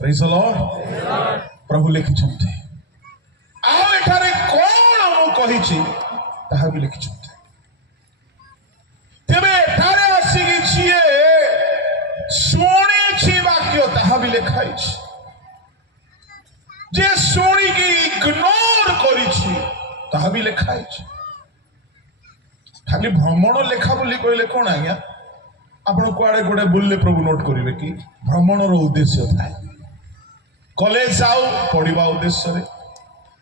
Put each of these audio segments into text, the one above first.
Praise the lord. प्रभु लिखिछन्ते आ एठारे कोन मु कहिछि ताहा भी लिखिछन्ते। तेबे एठारे आसी छिए शुणी वाक्य ताहा भी लिखाइछि। जे शुणी की इग्नोर करिछि ताहा भी लिखाइछि। खाली भ्रमण लेखा बोली कहले कोन आज्ञा आपण कुआडे गोटे बुलले प्रभु नोट करिवे कि भ्रमणर उद्देश्य थाए। कॉलेज जाओ पढ़ा उद्देश्य रे,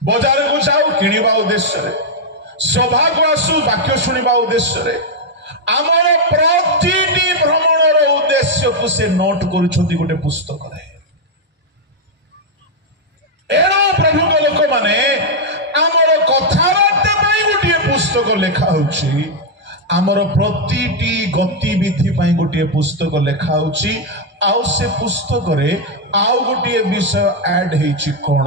बाजार को जाओ किणवा उद्देश्य रे, सभा को आसु वाक्य शुणा उद्देश्य रे, आमर प्रतिटी भ्रमणर उद्देश्य को से नोट करुछंती गोटे पुस्तक रे। एणो प्रभु को लोक माने आमर कथाबार्ता पाई गोटे पुस्तक लेखा होछि, आमर प्रतिटी गतिविधि पाई गोटे पुस्तक लेखा होछि। आउ से पुस्तक रे आउ गोटे विषय ऐड हेछि कोन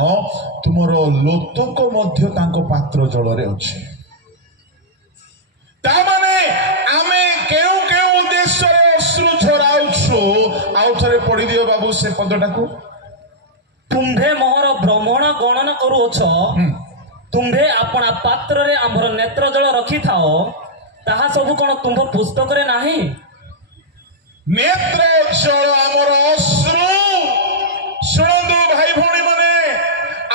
तुमर लोतक मध्य तांको पात्र जल रे अछि। ता माने आमे केउ केउ उद्देश्य रे अश्रु झराउछु। आउ थरे पढि दियो बाबू से पदटा को। तुम्भे मोहर भ्रमण गणन करूछ, तुम्भे अपना पात्र रे आमर नेत्र जल रखी थाओ, ताहा सब कोन तुम्भ पुस्तक रे नाही। नेत्र जल आमर अश्रु शुणु भाई भौणी माने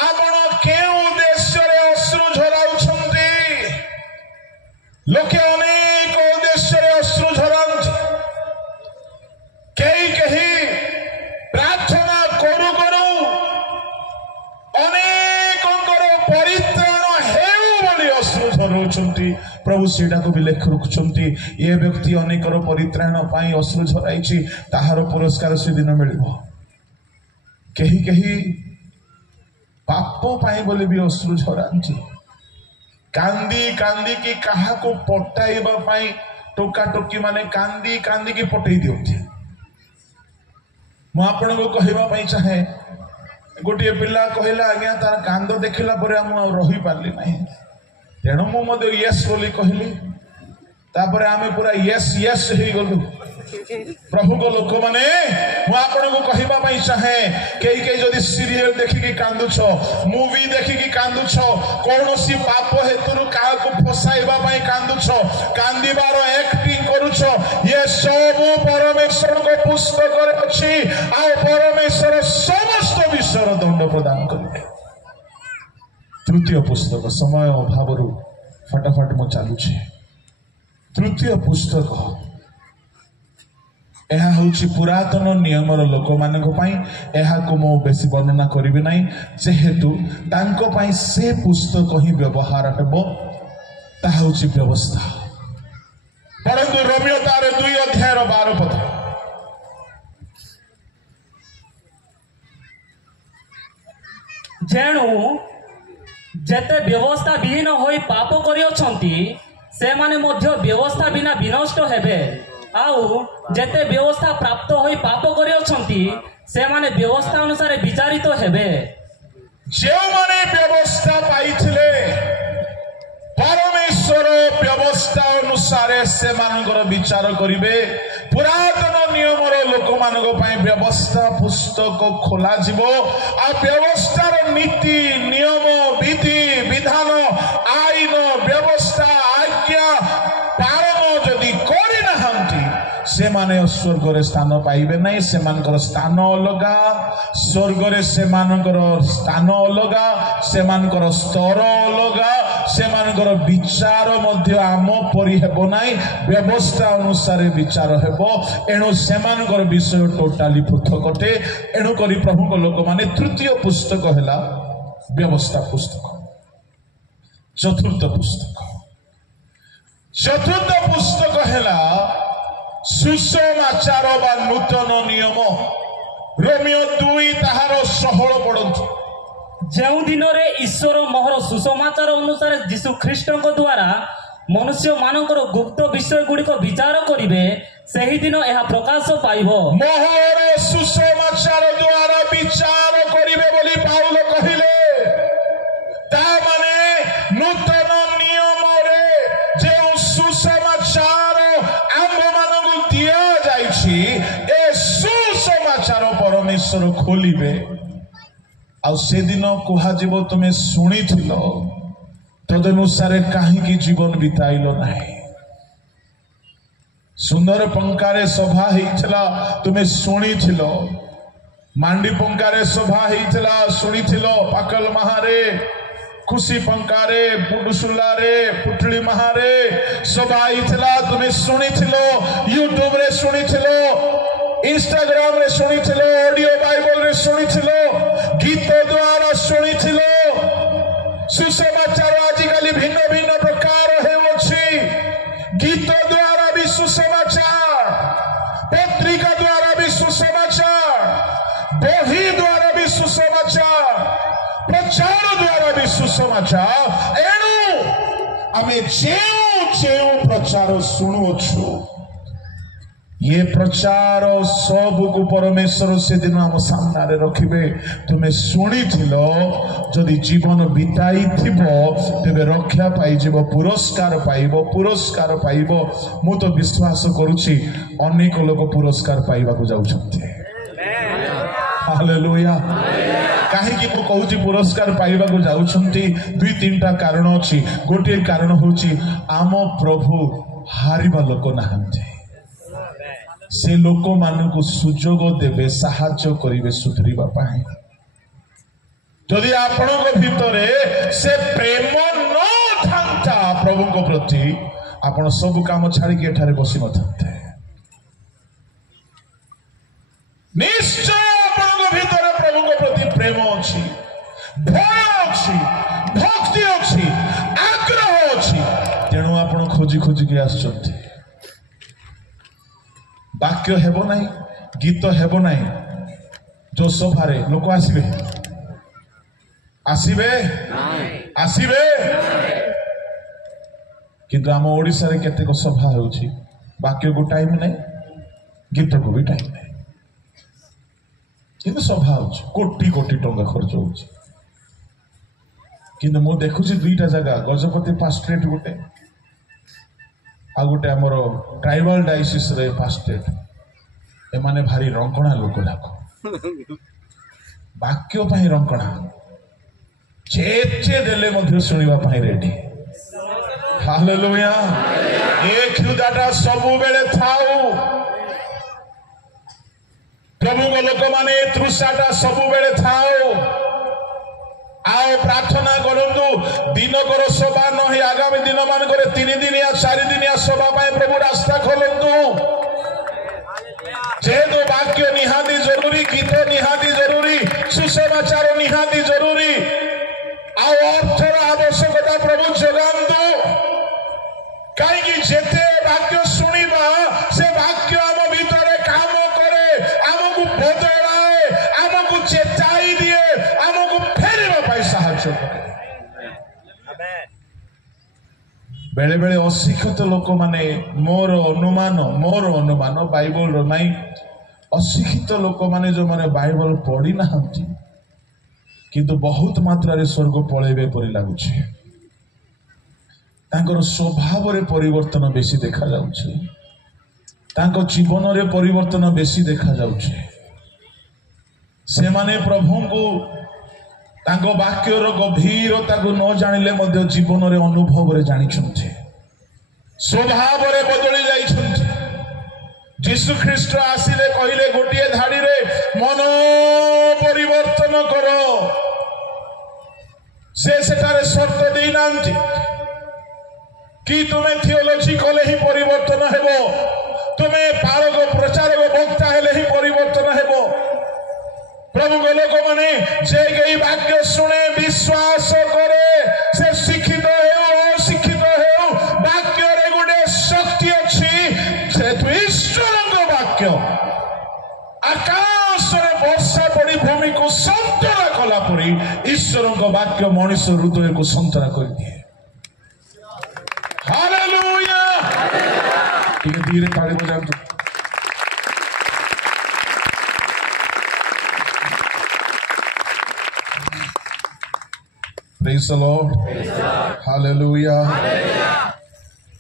आपण केउ उद्देश्य रे अश्रु झराउछंती। लोके अनेक उद्देश्य रे अश्रु झराउछ। केही प्रार्थना करू करू अनेकंकर परित्राण हेउ बोली अश्रु झराउछंती। प्रभु सीटा को भी लेख रखुछंती ये व्यक्ति अनेकर परित्राण पाई अश्रु झराइछि, ताहार पुरस्कार से दिन मिलिबो। केही केही पाप पाई बोले भी अश्रु झरांती। कांदी कांदी की काहा को पटाइबा पाई टोका टोकी माने कांदी कांदी की पटई दियंती। मु आपन को कहिबा पाई चाहे गोटे पिला कहला आज्ञा तार कांद देखिला परे हम रही पारली नाही, तेणु मु मधे यस बोली कहली। तापरे आमे पूरा यस यस हे गलु। प्रभु को लोक माने मु आपन को कहिबा पई चाहे केही केही जदी सीरियल देखि की कांदुछ, मूवी देखि की कांदुछ, कोनोसी पाप हेतुरु काहा को फसाइबा पई कांदुछ, कांदीबार एक्टिंग करूछ, ये सब परमेश्वर को पुस्तक रे अछि। आ परमेश्वर समस्त विश्वर दंड प्रदान करिवे। तृतीय पुस्तक समय अभाव फटाफट मु चालू। तृतीय पुस्तक यह हूँ पुरातन नियमर लोक मानक मु बेसी वर्णना करी ना, जेहेतु तांको पाई से पुस्तक ही व्यवहार हेबो। ताहा हूँ व्यवस्था। परंतु रोमियो तार 2 अध्याय 12 पद। जेणु जेते व्यवस्था विहीन होई पाप करियोछंती से माने मध्य व्यवस्था बिना विनष्ट हेबे। आउ जेते व्यवस्था प्राप्त होई पाप करियोछंती से माने व्यवस्था अनुसार विचारित हेबे। जे माने व्यवस्था पाइथिले परमेश्वर व्यवस्था अनुसार से मानकर विचार करिवे। पुरातन नियमर लोक मानक पई व्यवस्था पुस्तक खोला जिवो। आ व्यवस्थार नीति नियम विधि विधान आईन व्यवस्था आज्ञा पालन जदि करि नाहंती से माने स्वर्ग रे स्थान पाइबे नहीं। से मानकर स्थान अलगा, स्वर्ग रे से मानकर स्थान अलगा, से मानकर स्तर अलगा, से मानकर विचार मध्य आम परि हेबो नाही। व्यवस्था अनुसार विचार हेबो। एणु से मानकर विषय टोटाली पृथक अटे। एणु करी प्रभु को लोक माने तृतीय पुस्तक हैला व्यवस्था पुस्तक। चतुर्थ पुस्तक हैला सुसमाचार बा नूतन नियम। रोमियो 2 ताहार 16 पढ़ंतु। जेउ दिन रे ईश्वर मोहर सुसमाचार अनुसार यीशु ख्रीष्ट द्वारा मनुष्य मानकर गुप्त विषय गुड़िक विचार करिवे, सेही दिन एहा प्रकाश पाइबो। मोहर सुसमाचार द्वारा विचार करिवे बोली पाउल कहिले। ता माने नूतन नियम रे जे सुसमाचार आम मानकु दिया जाइछि, ए सुसमाचार परमेश्वर ବାକ୍ସର ଖୋଲିବେ ଆଉ ସେଦିନ କୁହାଯିବ ତୁମେ ଶୁଣିଥିଲ ତଦନୁସାରେ କାହିଁକି ଜୀବନ ବିତାଇଲ ନାହିଁ। ସୁନ୍ଦର ପଙ୍କାରେ ସଭା ହେଇଥିଲା ତୁମେ ଶୁଣିଥିଲ, ମାଣ୍ଡି ପଙ୍କାରେ ସଭା ହେଇଥିଲା ଶୁଣିଥିଲ, ପାକଲ ମାହାରେ खुशी पंकारे पुडुसुल्लारे पुटली महारे सभा आईथिला तुमे सुनिथिलो, यूट्यूब रे सुनिथिलो, इंस्टाग्राम रे सुनिथिलो, ऑडियो बाइबल रे सुनिथिलो, गीत द्वारा सुनिथिलो। सुसमाचार आजिकाली भिन्न भिन्न प्रकार हेउछि, गीत द्वारा भी सुसमाचार, पत्रिका द्वारा भी सुसमाचार, बही द्वारा भी सुसमाचार, प्रचार द्वारा भी सुसमाचार। एणु आमे जेउ प्रचार शुणुछु ये प्रचार सबको परमेश्वर से दिन आम सामने रखिबे। तुमे शुणिथिलो जदि जीवन बिताई थिबो तेबे रक्षा पाइजिबो, पुरस्कार पाइबो, पुरस्कार पाइबो। मु तो विश्वास करूछि अनेक लोक पुरस्कार पाइबाकू जाउछन्ते। हालेलुया। कहीं मु कहूँ पुरस्कार पाइबा जाउछन्ती दुई तीनटा कारण अछि। गोटे कारण होछि आम प्रभु हारिबा लोक नाहंते, से लोक मानकु सुजोग देबे, साहाय्य करिवे सुधरिबा पाए। जदि आपणक भितरे से प्रेम न थांता प्रभु को प्रति आपण सब काम छाड़ी के एठारे बसी न थांते। निश्चय आपणक भितरे प्रभु को प्रति प्रेम अछि, भय अछि, भक्ति अछि, आग्रह अछि, तेणु आपण खोजी खोजी के आछथि। वाक्य हेबो नहीं, गीत हेबो नहीं, जो सभारे लोक आसीबे आसीबे आसीबे, किंतु आम ओडिसा रे केतेक सभा होउछि वाक्य को टाइम नहीं, गीत को भी टाइम नहीं, किंतु सभा होउछि कोटी कोटी टंका खर्च होउछि। किंतु मु देखुछि दुईटा जगह गजपति पास्ट्रेट गोटे आ गोटे आमर ट्राइबल डायसिस रे पास्ट्रेट, एमाने भारी रंकणा लोक लाख, वाक्य पाई रंकणा, चेचे देले मध्य सुनिबा पाई रेडी। हालेलुया। ए क्षुदाटा सबु बेले थाउ, प्रभु को लोक माने तृषाटा सबु बेले थाउ। आओ प्रार्थना करंतु दिनकर सभा नहीं, आगामी दिन मान करे 3 दिनिया 4 दिनिया सभा पाए प्रभु रास्ता खोलंतु। जेहेतु वाक्य निहाती जरूरी, गीत निहाती जरूरी, सुसमाचार निहाती जरूरी, आओ अर्थर आवश्यकता प्रभु जगांतु। कहीं जेते वाक्य शुणिबा से वाक्य आम भीतर काम करे, आमको बदलाए, आमको चेताई दिए, आमको फेरिबा पाई साहाय्य करे। बेले बेले अशिक्षित लोक माने मोर अनुमान बाइबल नहीं, अशिक्षित लोक माने जो माने बाइबल पढ़ी नाहंती किंतु बहुत मात्रा रे स्वर्ग पळेबे परि लागुछि। तांकर स्वभाव रे परिवर्तन बेसी देखा जाउछि, तांको जीवन रे परिवर्तन बेसी देखा जाउछि। से माने प्रभु को तांको वाक्यर गभीरता को न जानिले मध्य जीवन रे अनुभव रे जानि छथि, स्वभाव रे बदली जाई छथि। यीशु ख्रीष्ट आसिले कहिले गोटिए धाड़ी रे मन परिवर्तन करो, से सेटारे शर्त देई नांती कि तुमे थियोलॉजी कले ही परिवर्तन हेबो, तुमे पारक प्रचारक वक्ता हेले ही परिवर्तन हेबो। प्रभु को लोक माने जे गई वाक्य सुने विश्वास करे, से शिक्षित हेउ अशिक्षित हेउ, वाक्य रे गोटे शक्ति अछि। से ईश्वरक वाक्य आकाश रे वर्षा पड़ी भूमि को संतरा कला परी ईश्वरक वाक्य मनुष्य हृदय को संतरा कर दिए। हालेलुया। ठीक है, धीरे ताली बजाओ। Praise the Lord. Hallelujah.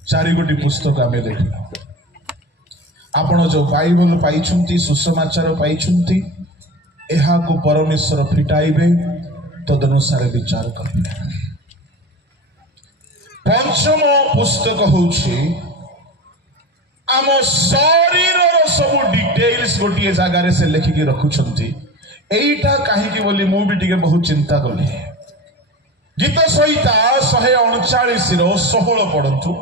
4 गोटी पुस्तक आमे देखिला। आपण जो बाइबल पाइछुंती, सुसमाचार पाइछुंती, ଏହା को परमेश्वर फिटाइबे तदनुसार विचार करेंगे। पंचम पुस्तक होछि आम शरीर सब डिटेल्स गोटे जगार से लिखिकी रखुछंती। एइटा काहीकि बोली मु भी टिके बहुत चिंता कली। गीत संहिता 139 रो 16 पढ़ंतु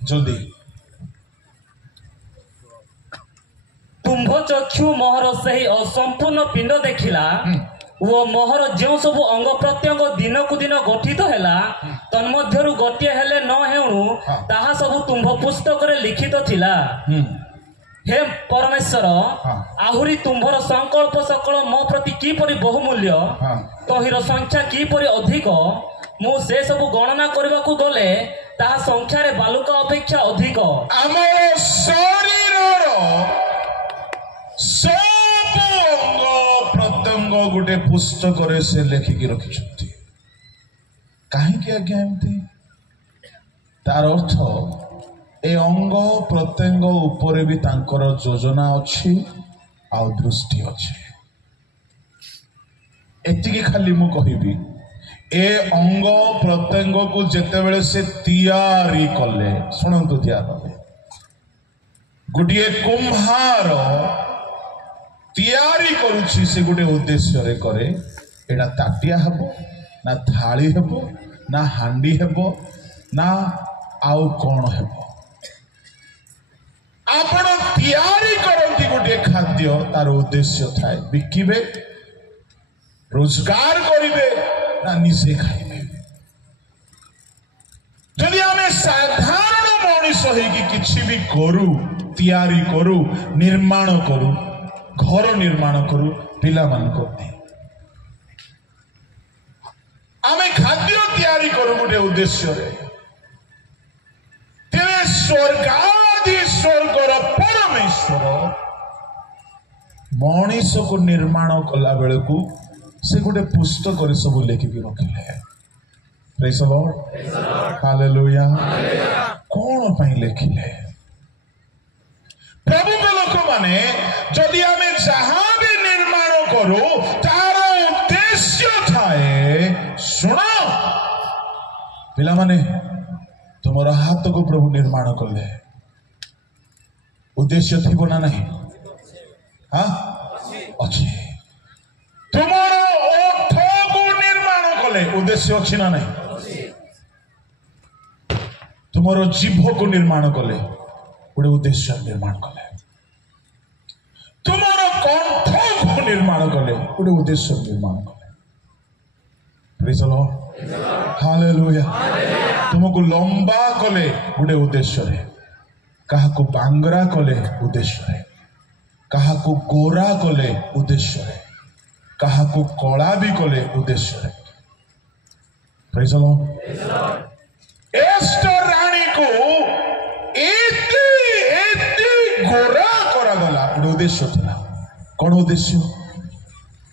जल्दी। तुम्भ चक्षु मोहर सही असंपूर्ण पिंड देखिला वो मोहर जो सब अंग प्रत्यंग दिन को दिन गठित हैला तन्मध्यरु गोटे हेले न हेउनु ताहा सब तुम्भ पुस्तक रे लिखित थिला। हे परमेश्वर आहुरी तुम्भर संकल्प सकल मो प्रति की परि बहुमूल्य तहिर संख्या की परि अधिक मु से सब गणना करबा को गले ताहा संख्या रे बालुका अपेक्षा अधिक। हमर शरीरर सब अंग प्रत्यंग गोटे पुस्तक रे से लिखिकी रखिछंती। काहीकि आज्ञा एमती तार अर्थ ए अंग प्रत्यंग उपरे भी तांकर योजना अच्छी आ दृष्टि अच्छी। एतिकी खाली मु कहिबी ए अंग प्रत्यंग को जेतेबेले से तैयारी कले सुनंतु ध्यान गोटे कुम्हार तैयारी करुछि से गोटे उद्देश्य रे करे। एटा ताटिया हेबो ना थाली हेबो ना हांडी हेबो ना आउ कौन हेबो। आपण तैयारी करती गोटे खाद्य तार उद्देश्य थाए बिकिबे रोजगार करिबे ना निजे खाइबे। जदि आमे साधारण मनुष्य होइकी किछि भी करू तैयारी करू निर्माण करू घर निर्माण करू पिला मान को आमे खाद्य तैयारी करू गोटे उद्देश्य रे तेरे स्वर्गादि स्वर्गर परमेश्वर मनीष को निर्माण कला बेले को से गोटे पुस्तक रे सब लिखिकी रखिले। Praise the lord hallelujah. कौन पई लिखिले प्रभु के लोक माने जदि आमे जहां भी निर्माण करू तार उद्देश्य थाए। सुनो पिला माने तुमर हाथ को प्रभु निर्माण कले उद्देश्य थी ना नहीं? हाँ अच्छी। तुमर ओठ को निर्माण कले उद्देश्य अच्छी ना नहीं? तुमर जीभ को निर्माण कले गोटे उद्देश्य निर्माण कले। तुमर कंठ को निर्माण कले गोटे उद्देश्य निर्माण कले। Praise the lord hallelujah. तुमको लंबा कले गोटे उद्देश्य रे कहा को बांगरा कले उद्देश्य रे कहा को गोरा कले उद्देश्य रे कहा को कला भी कले उद्देश्य रे। Praise the Lord. एस्टर रानी को एते गोरा करा गला गोटे उद्देश्य था। कौन उद्देश्य?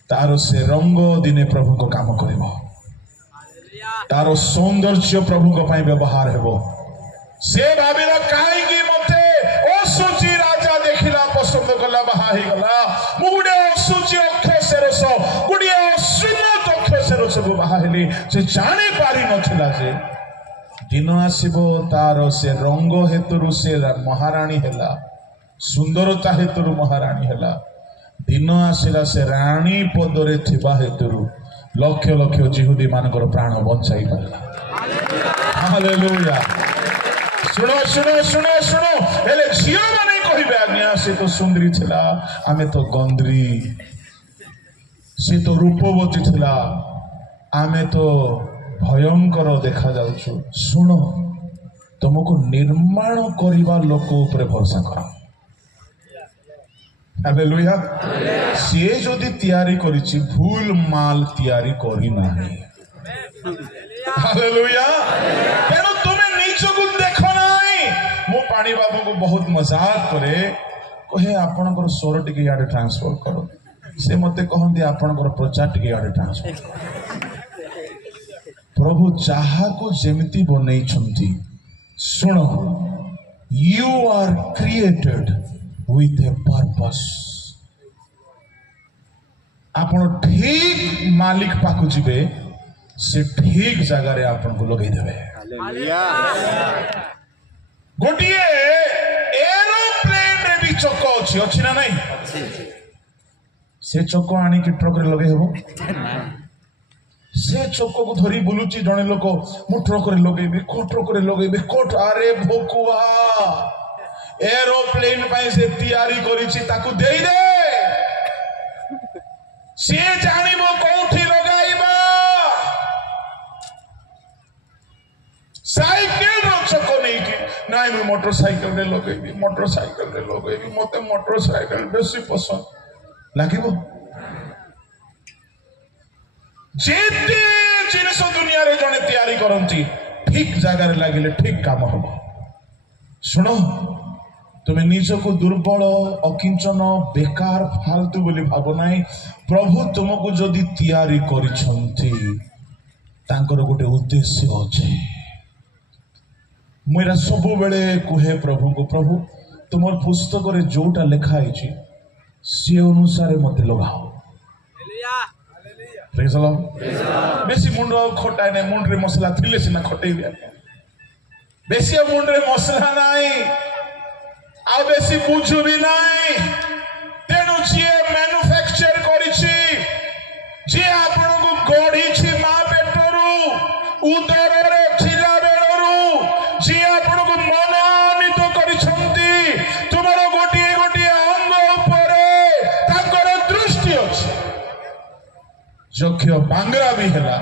तार से रंग दिने प्रभु को काम करिवो तार सौंदर्य प्रभु को पाई व्यवहार हेबो। से भाविला काईकी मते असुचि राजा देखिला पसंद कला बाहा ही गला मु गुडे असुचि अक्षरस गुडे असुन्नत अक्षरस को बाहा हेली से जाने पारी नथिला जे दिन आसीबो तार से रंग हेतुरु से महारानी हेला सुंदरता हेतुरु महारानी हेला दिन आसिला से रानी पदरे थिबा हेतुरु लक्ष लक्ष जिहुदी मानकर प्राण बचाई पाला। हालेलुया। सुनो सुनो सुनो सुनो हेले झियो माने कहिबे आज्ञा से तो सुंदरी थिला आमे तो गंद्री से तो रूपवती थिला आमे तो भयंकर देखा जाउछु। सुनो तुमको निर्माण करिबा लोक ऊपर भरोसा करो। हालेलुया। से जदि तैयारी करिछि भूल माल तैयारी करी नाही। हालेलुया। तेणु तुमे नीचकु देखो नाही। मो पानी बाबू को बहुत मजाक करे कहे आपनकर स्वर टिके याडे ट्रांसफर करो से मते कहंदी आपनकर प्रचार टिके याडे ट्रांसफर करो। प्रभु चाहा को जेमिति बनै छंती। सुनो you are created with a purpose ଆପଣ ଠିକ ମାଲିକ ପାଖକୁ ଯିବେ, ସେ ଠିକ ଜାଗାରେ ଆପଣଙ୍କୁ ଲଗେଇଦେବେ। ଗୋଟିଏ ଏରୋପ୍ଲେନରେ ବି ଚକ ଅଛି ନା ନାଇଁ? ସେ ଚକ ଆଣିକି ଟ୍ରକରେ ଲଗେଇ ହବ? ସେ ଚକକୁ ଧରି ବୁଲୁଛି ଜଣେ ଲୋକ, ମୁଁ ଟ୍ରକରେ ଲଗେଇବି, କୋ ଟ୍ରକରେ ଲଗେଇବି, କୋଟ। ଆରେ ଭକୁଆ, ଏରୋପ୍ଲେନ ପାଇଁ ସେ ତିଆରି କରିଛି, ତାକୁ ଦେଇଦେ, ସିଏ ଜାଣିବ କୋଉଠି ଲଗାଇବା। ସାଇକେଲର ଚକ ନେଇକି, ନାଇଁ ମୁଁ ମୋଟର ସାଇକେଲରେ ଲଗେଇବି, ମୋଟର ସାଇକେଲରେ ଲଗେଇବି, ମତେ ମୋଟର ସାଇକେଲ ବେଶୀ ପସନ୍ଦ ଲାଗିବ। ଯେତେ ଜିନିଷ ଦୁନିଆରେ ଜଣେ ତିଆରି କରନ୍ତି, ଠିକ ଜାଗାରେ ଲାଗିଲେ ଠିକ କାମ ହବ। ଶୁଣ, ତୁମେ ନିଜକୁ ଦୁର୍ବଳ, ଅକିଞ୍ଚନ, ବେକାର, ଫାଲତୁ ବୋଲି ଭାବ ନାହିଁ। ପ୍ରଭୁ ତୁମକୁ ଯଦି ତିଆରି କରିଛନ୍ତି, ତାଙ୍କର ଗୋଟେ ଉଦ୍ଦେଶ୍ୟ ଅଛି। ମୁଁ ଏଇଟା ସବୁବେଳେ କୁହେ ପ୍ରଭୁଙ୍କୁ, ପ୍ରଭୁ ତୁମର ପୁସ୍ତକରେ ଯୋଉଟା ଲେଖା ହେଇଛି ସେ ଅନୁସାରେ ମତେ ଲଗାଅ। ବେଶୀ ମୁଣ୍ଡ ଖଟାଏ ନାହିଁ, ମୁଣ୍ଡରେ ମସଲା ଥିଲେ ସିନା ଖଟେଇବି। ବେଶୀ ମୁଣ୍ଡରେ ମସଲା ନାହିଁ, ଆଉ ବେଶୀ ବୁଝୁ ବି ନାହିଁ। ତେଣୁ ଯିଏ ମ୍ୟାନୁଫ୍ୟାକ୍ଚର କରିଛି, ଯିଏ ଆପଣଙ୍କୁ ଗଢିଛି ମା ପେଟରୁ, ଉଦରରେ ଥିଲା ବେଳରୁ, ଯିଏ ଆପଣଙ୍କୁ ମନୋନୀତ କରିଛନ୍ତି, ତୁମର ଗୋଟିଏ ଗୋଟିଏ ଅଙ୍ଗ ଉପରେ ତାଙ୍କର ଦୃଷ୍ଟି ଅଛି। ଯକ୍ଷ ବାଙ୍ଗରା ବି ହେଲା,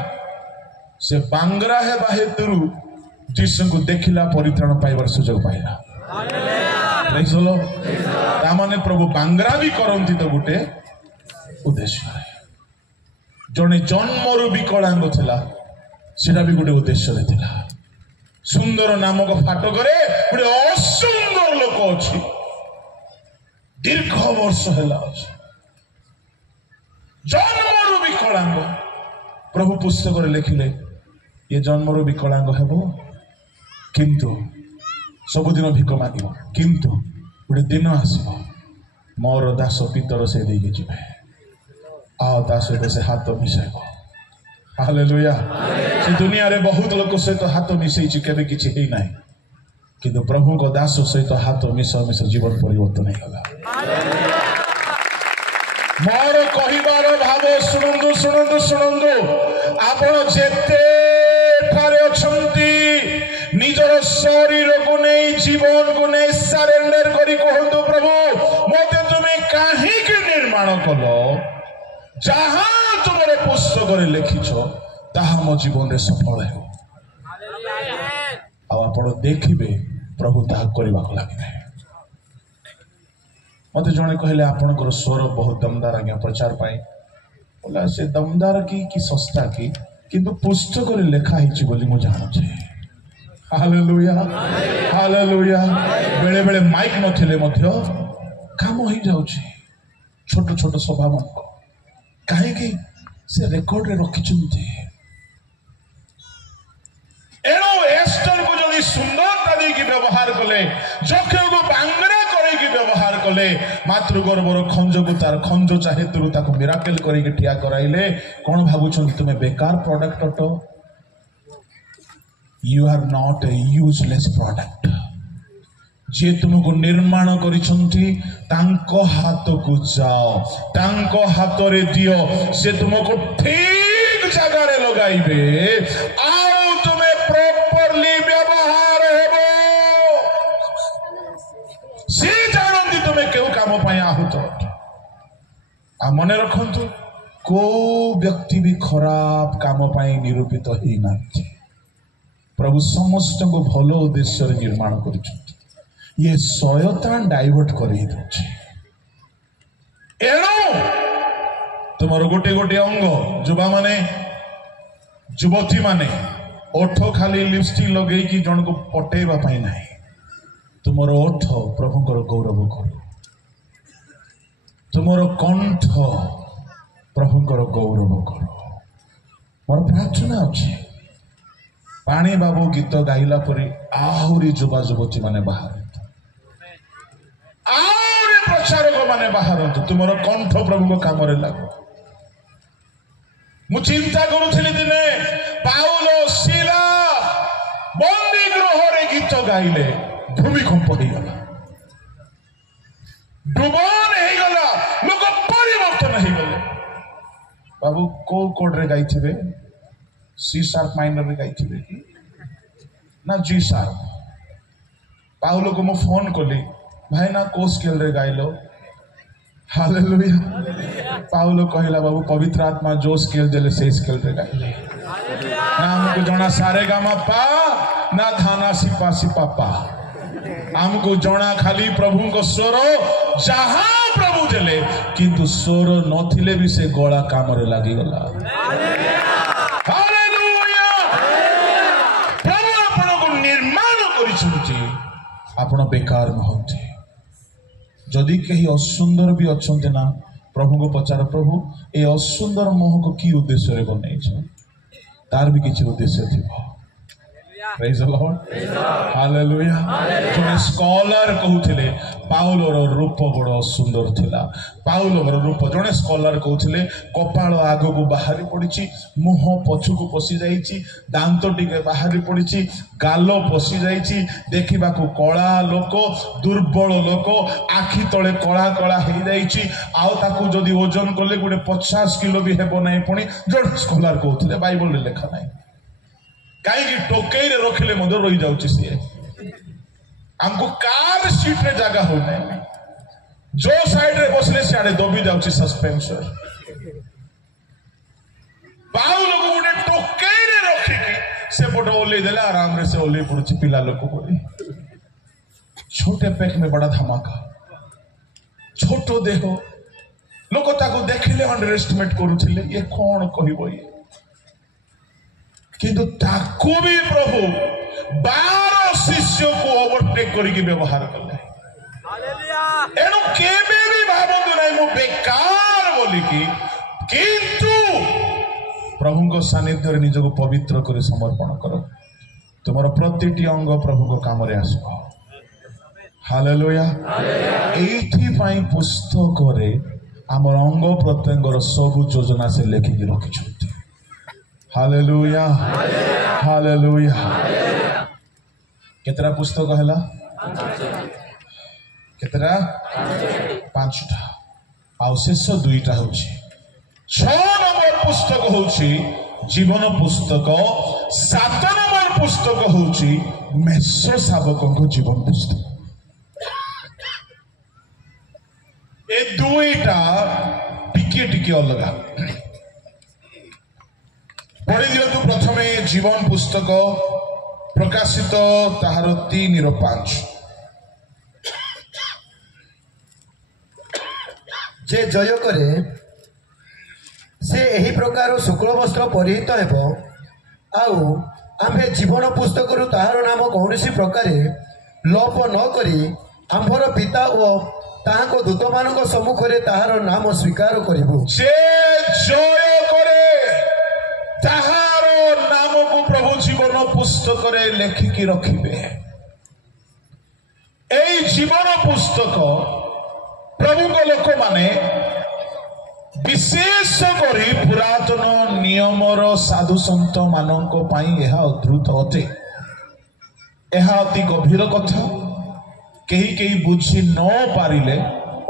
ସେ ବାଙ୍ଗରା ହେବା ହେତୁରୁ ଯୀଶୁଙ୍କୁ ଦେଖିଲା, ପରିତ୍ରାଣ ପାଇବାର ସୁଯୋଗ ପାଇଲା। ତାମାନେ ପ୍ରଭୁ ବାଙ୍ଗରା ବି କରନ୍ତି ତ ଗୋଟେ ଉଦ୍ଦେଶ୍ୟରେ। ଜଣେ ଜନ୍ମରୁ ବିକଳାଙ୍ଗ ଥିଲା, ସେଟା ବି ଗୋଟେ ଉଦ୍ଦେଶ୍ୟରେ ଥିଲା। ସୁନ୍ଦର ନାମକ ଫାଟକରେ ଗୋଟେ ଅସୁନ୍ଦର ଲୋକ ଅଛି, ଦୀର୍ଘ ବର୍ଷ ହେଲା ଅଛି, ଜନ୍ମରୁ ବିକଳାଙ୍ଗ। ପ୍ରଭୁ ପୁସ୍ତକରେ ଲେଖିଲେ, ଇଏ ଜନ୍ମରୁ ବିକଳାଙ୍ଗ ହେବ, କିନ୍ତୁ ସବୁଦିନ ଭିକ ମାଗିବ, କିନ୍ତୁ ଗୋଟେ ଦିନ ଆସିବ ମୋର ଦାସ ପିତର ସେ ଦେଇକି ଯିବେ, ଆଉ ତା ସହିତ ସେ ହାତ ମିଶାଇବ। ହାଲେଲୁୟା। ସେ ଦୁନିଆରେ ବହୁତ ଲୋକ ସହିତ ହାତ ମିଶେଇଛି, କେବେ କିଛି ହେଇନାହିଁ, କିନ୍ତୁ ପ୍ରଭୁଙ୍କ ଦାସ ସହିତ ହାତ ମିଶା ମିଶା ଜୀବନ ପରିବର୍ତ୍ତନ ହେଇଗଲା। ମୋର କହିବାର ଭାବ ଶୁଣନ୍ତୁ, ଶୁଣନ୍ତୁ, ଶୁଣନ୍ତୁ। ଆପଣ ଯେତେ ଠାରେ ଅଛନ୍ତି, ନିଜର ଶରୀରକୁ ନେଇ, ଜୀବନକୁ ନେଇ ସରେଣ୍ଡର କରି କୁହନ୍ତୁ, ପ୍ରଭୁ ମତେ ତୁମେ କାହିଁକି ନିର୍ମାଣ କଲ? ଯାହା ତୁମର ପୁସ୍ତକରେ ଲେଖିଛ ତାହା ମୋ ଜୀବନରେ ସଫଳ ହେବ। ଆଉ ଆପଣ ଦେଖିବେ ପ୍ରଭୁ ତାହା କରିବାକୁ ଲାଗିବେ। ମତେ ଜଣେ କହିଲେ, ଆପଣଙ୍କର ସ୍ୱର ବହୁତ ଦମଦାର ଆଜ୍ଞା ପ୍ରଚାର ପାଇଁ। ବୋଲା ସେ ଦମଦାର କି ଶସ୍ତା କି, କିନ୍ତୁ ପୁସ୍ତକରେ ଲେଖା ହେଇଛି ବୋଲି ମୁଁ ଜାଣୁଛି। Hallelujah, hallelujah. ବେଳେ ବେଳେ ମାଇକ୍ ନଥିଲେ ମଧ୍ୟ କାମ ହେଇଯାଉଛି। ଛୋଟ ଛୋଟ ସଭା ମାନଙ୍କ, କାହିଁକି? ସେ ରେକର୍ଡରେ ରଖିଛନ୍ତି। ଏଣୁ ଏଷ୍ଟରକୁ ଯଦି ସୁନ୍ଦରତା ଦେଇକି ବ୍ୟବହାର କଲେ, ଯକ୍ଷକୁ ବାଙ୍ଗରା କରିକି ବ୍ୟବହାର କଲେ, ମାତୃଗର୍ଭର ଖଞ୍ଜକୁ ତାର ଖଞ୍ଜ ଚାହେତରୁ ତାକୁ ମିରାକେଲ କରିକି ଠିଆ କରାଇଲେ, କଣ ଭାବୁଛନ୍ତି ତୁମେ ବେକାର ପ୍ରଡକ୍ଟ ଅଟ? You are not a useless product. जे तुमको निर्माण करिसंती तांको हाथको जाओ, तांको हाथरे दियो, से तुमको ठीक जगह रे लगाइबे, आओ तुम्हें प्रॉपर्ली व्यवहार हेबो। से जानती तुम्हें केउ काम पाई आहुत। आ मने रखंतु, को व्यक्ति भी खराब काम पाई निरूपित ही नाथि। प्रभु समस्त को भलो उद्देश्य निर्माण करिसंती। ये शयतान डाइवर्ट करी दउछि। एणु तुमर गोटे गोटे अंग, जुबा माने युवती माने ओठ खाली लिपस्टिक लगे कि जन को पटेवा पाई नाही। तुमर ओठ प्रभुଙ୍କର गौरव करो, तुमर कंठ प्रभुଙ୍କର गौरव करो। मोर प्रार्थना अछि, पानी बाबू गीत गाइला परे आहुरी युवा युवती माने बाहर, आहुरी प्रचारक माने बाहर, तुमर कंठ प्रभु को काम रे लागो। मु चिंता करुଥିଲି दिने पाउल सीला बंदी गृह गीत गाइले भूमिकंप हो गला डुबन हो गला लोक परिवर्तन हो गले बाबू को कोड रे गाइथिबे सी शार्प माइनर रे गाइथिबे कि ना जी शार्प पाउल को मु फोन कली भाई ना को स्केल रे गाइलो हालेलुया पाउल कहला बाबू पवित्र आत्मा जो स्केल देले से स्केल रे गाइले ना हमको जना सारे गामा पा ना धाना सिपा सिपा पा हमको जना खाली प्रभु को स्वर जहां प्रभु देले किंतु स्वर नथिले भी से गला काम रे लागी गला हालेलुया प्रभु आपण को निर्माण करिसुची आपण बेकार नहंती जदि कहीं असुंदर भी अच्छा ना प्रभु को पचार प्रभु ए असुंदर मोह को की उद्देश्य रे बनई तार भी किसी उद्देश्य थी Praise the Lord. Hallelujah. जने स्कॉलर कहउथिले पाउलर रूप बड़ सुंदर थिला पाउलर रूप जने स्कॉलर कहउथिले कपाळ आगो को बाहरी पड़िछि मुह पछु को पसी जाईछि दांत टिके बाहरी पड़िछि गालो पसी जाईछि देखिबा को कळा लोक दुर्बल लोक आखि तळे कळा कळा हे जाईछि आउ ताकू जदी ओजन करले गुडे 50 किलो भी हेबो नै पुनी जने स्कॉलर कहउथिले बाइबल रे लेखा नै कहीं टोकई रखिले मध रही जाऊँ सी हमको कार सीट रे जगह हो नहीं जो साइड रे बसले सियाड़े दबी जाऊँ सस्पेंसर बाहु लोग गोटे टोकई रे रखिकी से पटे ओल्ले देले आराम रे से ओल्ले पड़ुछि पिला लोक बोली छोटे पैक में बड़ा धमाका छोटो देह लोक ताको देखिले अंडर एस्टिमेट करूथिले ये कौन कहबो ये किंतु ताकू भी प्रभु 12 शिष्य को ओवरटेक करके व्यवहार कले एणु केबे भी भाबंतु नहीं मु बेकार बोली कि किंतु प्रभु को सानिध्य रे निज को पवित्र करे समर्पण करो तुमर प्रतिटी अंग प्रभु को काम रे आसो हालेलुया एथि पई पुस्तक रे हमर अंग प्रत्यंगर सब योजना से लेखि रखि छथि हालेलुया हालेलुया केतरा पुस्तक हला केतरा 5टा आउ शेष 2टा होछि 6 नंबर पुस्तक होछि जीवन पुस्तक 7 नंबर पुस्तक होछि मेषो शावकों को जीवन पुस्तक ए 2टा टिके टिके अलगा पढ़ी दियंतु प्रथमे जीवन पुस्तक प्रकाशित ताहार 3:5 जे जय करे से एही प्रकार शुक्ल वस्त्र परिहित हेबो आउ आम्भे जीवन पुस्तक ताहार नाम कौनसी प्रकार लोप न करी आम्भर पिता ओ ताहाको दूत मानक सम्मुख रे ताहार नाम स्वीकार करिबो जे जय करे ताहार नाम को प्रभु जीवन पुस्तक रे लेखिकी रखिबे एई जीवन पुस्तक प्रभु को लोक माने विशेष करी पुरातन नियमर साधु संत मानक पई एहा अद्भुत अटे एहा अति गभीर कथा केही केही बुझी न पारिले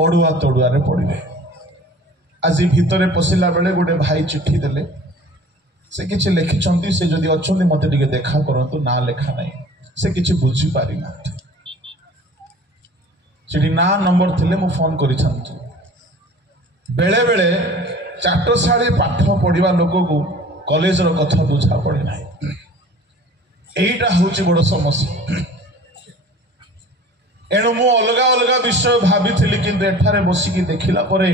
अड़ुआ तड़ुआ रे पड़िले आज भितरे पशिला बेले गोटे भाई चिट्ठी देले से किछि लिखिछंती से जदि अछंती मते टिके देखा करंतु ना लेखा नाही से किछि बुझी पारि ना सेठी ना नंबर थिले मु फोन करिछंतु बेले बेले चाटशाळी पाठ पढिबा लोक को कॉलेज रो कथा बुझा पड़े नाही एईटा होची बड़ समस्या एणु मु अलगा अलगा विषय भाबिथिली किंतु एठारे बसिकी देखिला परे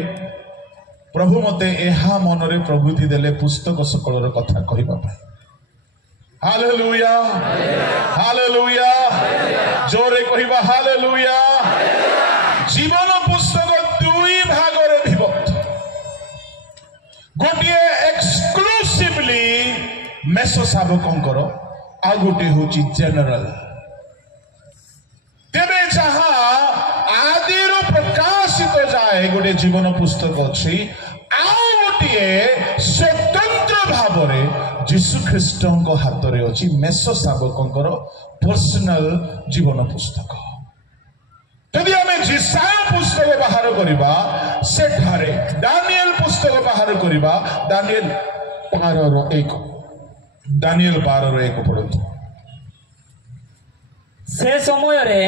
प्रभु मते एहा मनरे प्रभुति देले पुस्तक सकलर कथा कहिबा पय हालेलुया हालेलुया जोरे कहिबा हालेलुया जीवन पुस्तक 2 भाग रे विभक्त गोटिए एक्सक्लूसिवली मेषो शावकंकर आ गोटे होची जनरल तेबे जहां आदिरो प्रकाशित जाए गोटे जीवन पुस्तक अच्छी आउ गोटे स्वतंत्र ଯୀଶୁ ଖ୍ରୀଷ୍ଟଙ୍କ ହାତରେ ଅଛି ମେଷ ଶାବକଙ୍କର ପର୍ସନାଲ ଜୀବନ ପୁସ୍ତକ। ଯଦି ଆମେ ଜିସାୟ ପୁସ୍ତକ ବାହାର କରିବା ସେଠାରେ ଦାନିଏଲ ପୁସ୍ତକ ବାହାର କରିବା ଦାନିଏଲ 12:1 ପଢନ୍ତୁ। ସେ ସମୟରେ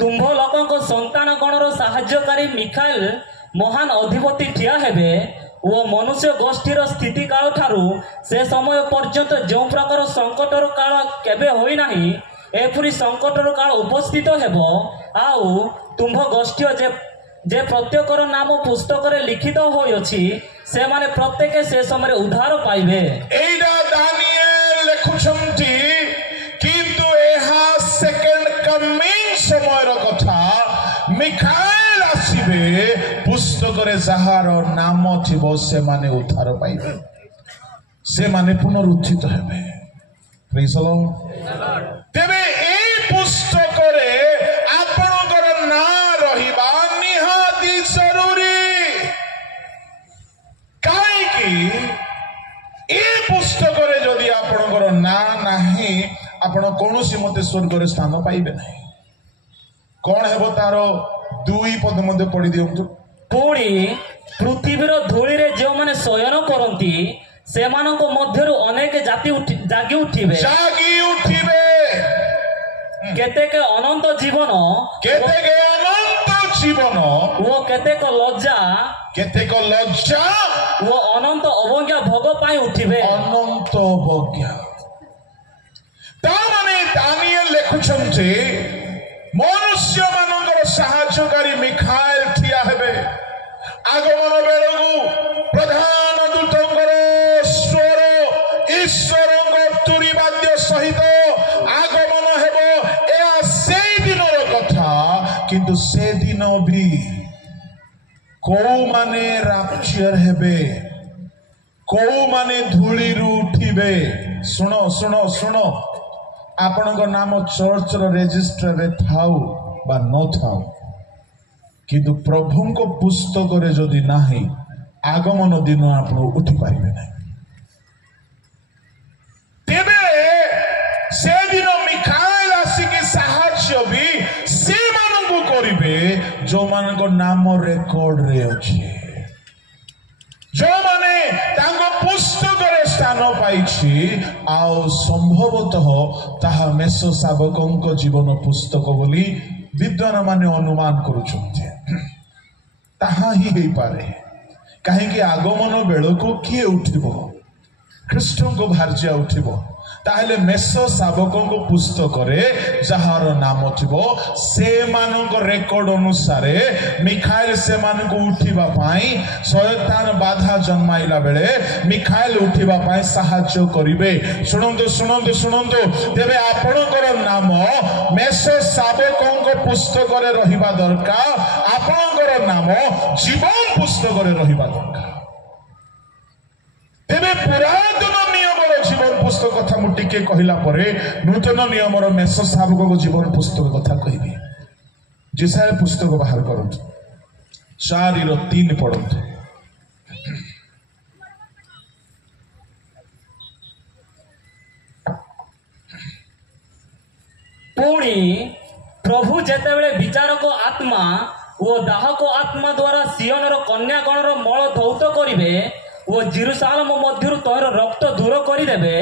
ତୁମ୍ଭ ଲୋକଙ୍କ ସନ୍ତାନ ଗଣର ସାହାଯ୍ୟକାରୀ ମିଖାଏଲ ମହାନ ଅଧିପତି ଠିଆ ହେବେ ଓ ମନୁଷ୍ୟ ଗୋଷ୍ଠୀର ସ୍ଥିତି କାଳ ଠାରୁ ସେ ସମୟ ପର୍ଯ୍ୟନ୍ତ ଯେଉଁ ପ୍ରକାର ସଙ୍କଟର କାଳ କେବେ ହୋଇନାହିଁ ଏପରି ସଙ୍କଟର କାଳ ଉପସ୍ଥିତ ହେବ। ଆଉ ତୁମ୍ଭ ଗୋଷ୍ଠୀ ଯେ ପ୍ରତ୍ୟେକର ନାମ ପୁସ୍ତକରେ ଲିଖିତ ହୋଇଅଛି ସେମାନେ ପ୍ରତ୍ୟେକ ସେ ସମୟରେ ଉଦ୍ଧାର ପାଇବେ। ଏଇଟା ଦାନିଏଲ ଲେଖୁଛନ୍ତି, କିନ୍ତୁ ଏହା ସେକେଣ୍ଡ କମିଂ ସମୟର କଥା। ମିଖାଏଲ ଆସିବେ, ପୁସ୍ତକରେ ଯାହାର ନାମ ଥିବ ସେମାନେ ଉଦ୍ଧାର ପାଇବେ, ସେମାନେ ପୁନରୁତ୍ଥିତ ହେବେ। ପ୍ରେଜ୍ ଦ ଲର୍ଡ। ତେବେ এই ପୁସ୍ତକରେ ଆପଣଙ୍କର ନାଁ ରହିବା ନିହାତି ଜରୁରୀ। କାହିଁକି? ଏ ପୁସ୍ତକରେ ଯଦି ଆପଣଙ୍କର ନାଁ ନାହିଁ ଆପଣ କୌଣସି ମତେ ସ୍ୱର୍ଗରେ ସ୍ଥାନ ପାଇବେ ନାହିଁ। କଣ ହେବ ତାର 2 ପଦ ମଧ୍ୟ ପଢି ଦିଅନ୍ତୁ। ପୁଣି ପୃଥିବୀର ଧୂଳିରେ ଯେଉଁମାନେ ଶୟନ କରନ୍ତି ସେମାନଙ୍କ ମଧ୍ୟରୁ ଅନେକ ଜାତି ଜାଗି ଉଠିବେ। କେତେକ ଅନନ୍ତ ଜୀବନ ଓ କେତେକ ଲଜ୍ଜା ଓ ଅନନ୍ତ ଅବଜ୍ଞା ଭୋଗ ପାଇଁ ଉଠିବେ। ଅନନ୍ତ ଅବଜ୍ଞା। ତାମାନେ ଦାନିଏଲ ଲେଖୁଛନ୍ତି ମନୁଷ୍ୟ ମାନଙ୍କର ସାହାଯ୍ୟକାରୀ ମିଖାଏଲ ଠିଆ ହେବେ। ଆଗମନ ବେଳକୁ ପ୍ରଧାନ ଦୂତଙ୍କର ସ୍ୱର ଈଶ୍ୱରଙ୍କ ତୁରୀ ବାଦ୍ୟ ସହିତ ଆଗମନ ହେବ। ଏହା ସେଇ ଦିନର କଥା। କିନ୍ତୁ ସେଦିନ ବି କୋଉମାନେ ରାପ୍ଚର ହେବେ, କୋଉମାନେ ଧୂଳିରୁ ଉଠିବେ। ଶୁଣ ଶୁଣ ଶୁଣ, ଆପଣଙ୍କ ନାମ ଚର୍ଚ୍ଚର ରେଜିଷ୍ଟରରେ ଥାଉ ବା ନଥାଉ, କିନ୍ତୁ ପ୍ରଭୁଙ୍କ ପୁସ୍ତକରେ ଯଦି ନାହିଁ ଆଗମନ ଦିନ ଆପଣ ଉଠି ପାରିବେ ନାହିଁ। ତେବେ ସେଦିନ ମିଖାଏଲ ଆସିକି ସାହାଯ୍ୟ ବି ସେମାନଙ୍କୁ କରିବେ ଯୋଉମାନଙ୍କ ନାମ ରେକର୍ଡରେ ଅଛି, ଯୋଉମାନେ ତାଙ୍କ ପୁସ୍ତକରେ ସ୍ଥାନ ପାଇଛି। ଆଉ ସମ୍ଭବତଃ ତାହା ମେଷ ଶାବକଙ୍କ ଜୀବନ ପୁସ୍ତକ ବୋଲି ବିଦ୍ୱାନ ମାନେ ଅନୁମାନ କରୁଛନ୍ତି। ତାହା ହିଁ ହେଇପାରେ। କାହିଁକି? ଆଗମନ ବେଳକୁ କିଏ ଉଠିବ? ଖ୍ରୀଷ୍ଟଙ୍କ ଭାର୍ଯ୍ୟା ଉଠିବ। ତାହେଲେ ମେଷ ଶାବକଙ୍କ ପୁସ୍ତକରେ ଯାହାର ନାମ ଥିବ ସେମାନଙ୍କ ରେକର୍ଡ ଅନୁସାରେ ମିଖାଏଲ ସେମାନଙ୍କୁ ଉଠିବା ପାଇଁ ଶୟତାନ ବାଧା ଜନ୍ମାଇଲା ବେଳେ ମିଖାଏଲ ଉଠିବା ପାଇଁ ସାହାଯ୍ୟ କରିବେ। ଶୁଣନ୍ତୁ ଶୁଣନ୍ତୁ ଶୁଣନ୍ତୁ, ତେବେ ଆପଣଙ୍କର ନାମ ମେଷ ଶାବକଙ୍କ ପୁସ୍ତକରେ ରହିବା ଦରକାର। ଆପଣଙ୍କର ନାମ ଜୀବନ ପୁସ୍ତକରେ ରହିବା ଦରକାର। ତେବେ ପୁରାତନ ନିୟମର ଜୀବନ ପୁସ୍ତକ କଥା ମୁଁ ଟିକେ କହିଲା ପରେ ନୂତନ ନିୟମର ମେଷ ଶାବକଙ୍କ ଜୀବନ ପୁସ୍ତକ କଥା କହିବି। ଜିସାୟ ପୁସ୍ତକ ବାହାର କରନ୍ତୁ, 4:3 ପଢନ୍ତୁ। ପୁଣି ପ୍ରଭୁ ଯେତେବେଳେ ବିଚାରକ ଆତ୍ମା ଓ ଦାହକ ଆତ୍ମା ଦ୍ୱାରା ସିୟନର କନ୍ୟାଗଣର ମଳ ଧୌତ କରିବେ ଓ ଜେରୁସାଲେମ ମଧ୍ୟରୁ ତୋର ରକ୍ତ ଦୂର କରିଦେବେ,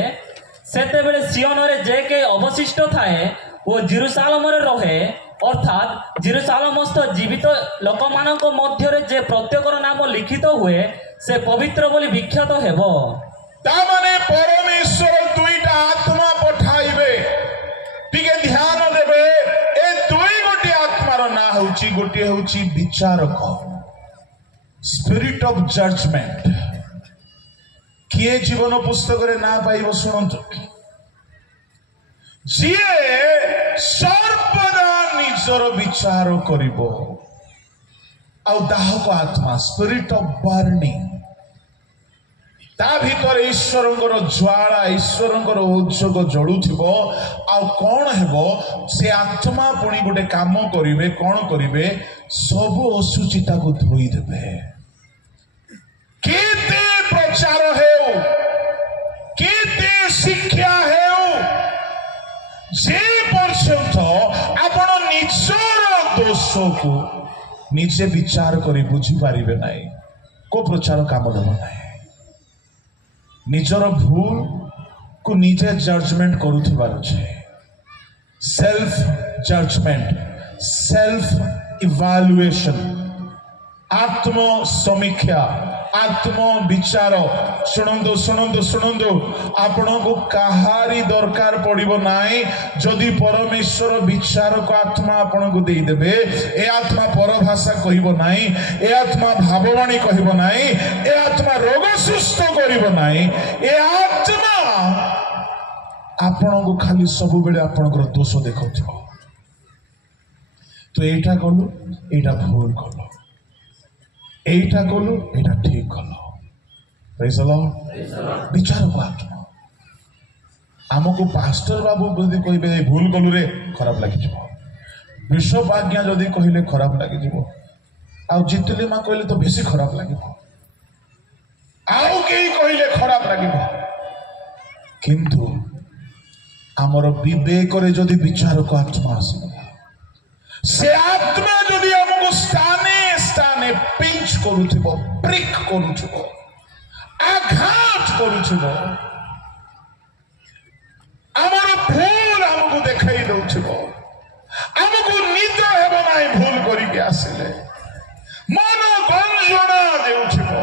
ସେତେବେଳେ ସିୟନରେ ଯେ କେହି ଅବଶିଷ୍ଟ ଥାଏ ଓ ଜେରୁସାଲେମରେ ରହେ, ଅର୍ଥାତ୍ ଜେରୁସାଲେମସ୍ଥ ଜୀବିତ ଲୋକମାନଙ୍କ ମଧ୍ୟରେ ଯେ ପ୍ରତ୍ୟେକର ନାମ ଲିଖିତ ହୁଏ ସେ ପବିତ୍ର ବୋଲି ବିଖ୍ୟାତ ହେବ। ତାମାନେ ପରମେଶ୍ୱର 2ଟା ଆତ୍ମା ପଠାଇବେ। ଟିକେ ଧ୍ୟାନ ଦେବେ, ଏ 2 ଗୋଟିଏ ଆତ୍ମାର ନାଁ ହେଉଛି, ଗୋଟିଏ ହେଉଛି ବିଚାରକ, ସ୍ପିରିଟ ଅଫ ଜଜମେଣ୍ଟ। କିଏ ଜୀବନ ପୁସ୍ତକରେ ନାଁ ପାଇବ? ଶୁଣନ୍ତୁ, ଯିଏ ସର୍ବଦା ନିଜର ବିଚାର କରିବ। ଆଉ ଦାହକ ଆତ୍ମା, ସ୍ପିରିଟ ଅଫ ବର୍ନିଂ, ତା ଭିତରେ ଈଶ୍ୱରଙ୍କର ଜ୍ୱାଳା, ଈଶ୍ୱରଙ୍କର ଉଦ୍ଯୋଗ ଜଳୁଥିବ। ଆଉ କଣ ହେବ? ସେ ଆତ୍ମା ପୁଣି ଗୋଟେ କାମ କରିବେ। କଣ କରିବେ? ସବୁ ଅଶୁଚିତାକୁ ଧୋଇଦେବେ। କେତେ ପ୍ରଚାର ହେଉ, କେତେ ଦୋଷ को निजे विचार करी बुझी पारिबे नाही को प्रचार काम देव नाही निजर भूल को निजे जजमेंट करुथिबार अछि सेल्फ जजमेंट सेल्फ इवालुएशन आत्म समीक्षा आत्म विचार शुणु शुणु शुणु आपण को कहारी दरकार पड़िबो नाही जदि परमेश्वर विचार को आत्मा आपण को देई देबे ए आत्मा परभाषा कहिबो नाही ए आत्मा भाववाणी कहिबो नाही ए आत्मा रोग सुस्त करिबो नाही ए आत्मा आपण को खाली सब बेले आपण को दोष देखौथिबो तो एटा कलु एटा भूल कलु एटा कलु एटा ठीक कलु प्रेज द लॉर्ड विचार को आत्मा आमको पास्टर बाबू जदि कहबे भूल कलु रे खराब लागि जिवो विश्व आज्ञा जदि कहिले खराब लागि जिवो आ जितले मा कहले तो बेसी खराब लागिबो आउ केही कहिले खराब लागिबो किंतु आमर विवेक रे जदि विचार को आत्मा आसीबो से आत्मा जदि हमको स्थाने स्थाने पिंच करूथिबो प्रिक करूथिबो आघात करूथिबो आमर भूल हमको देखाई दउथिबो हमको निद हेबो नाही भूल करी के आसिले मन गंजना देउथिबो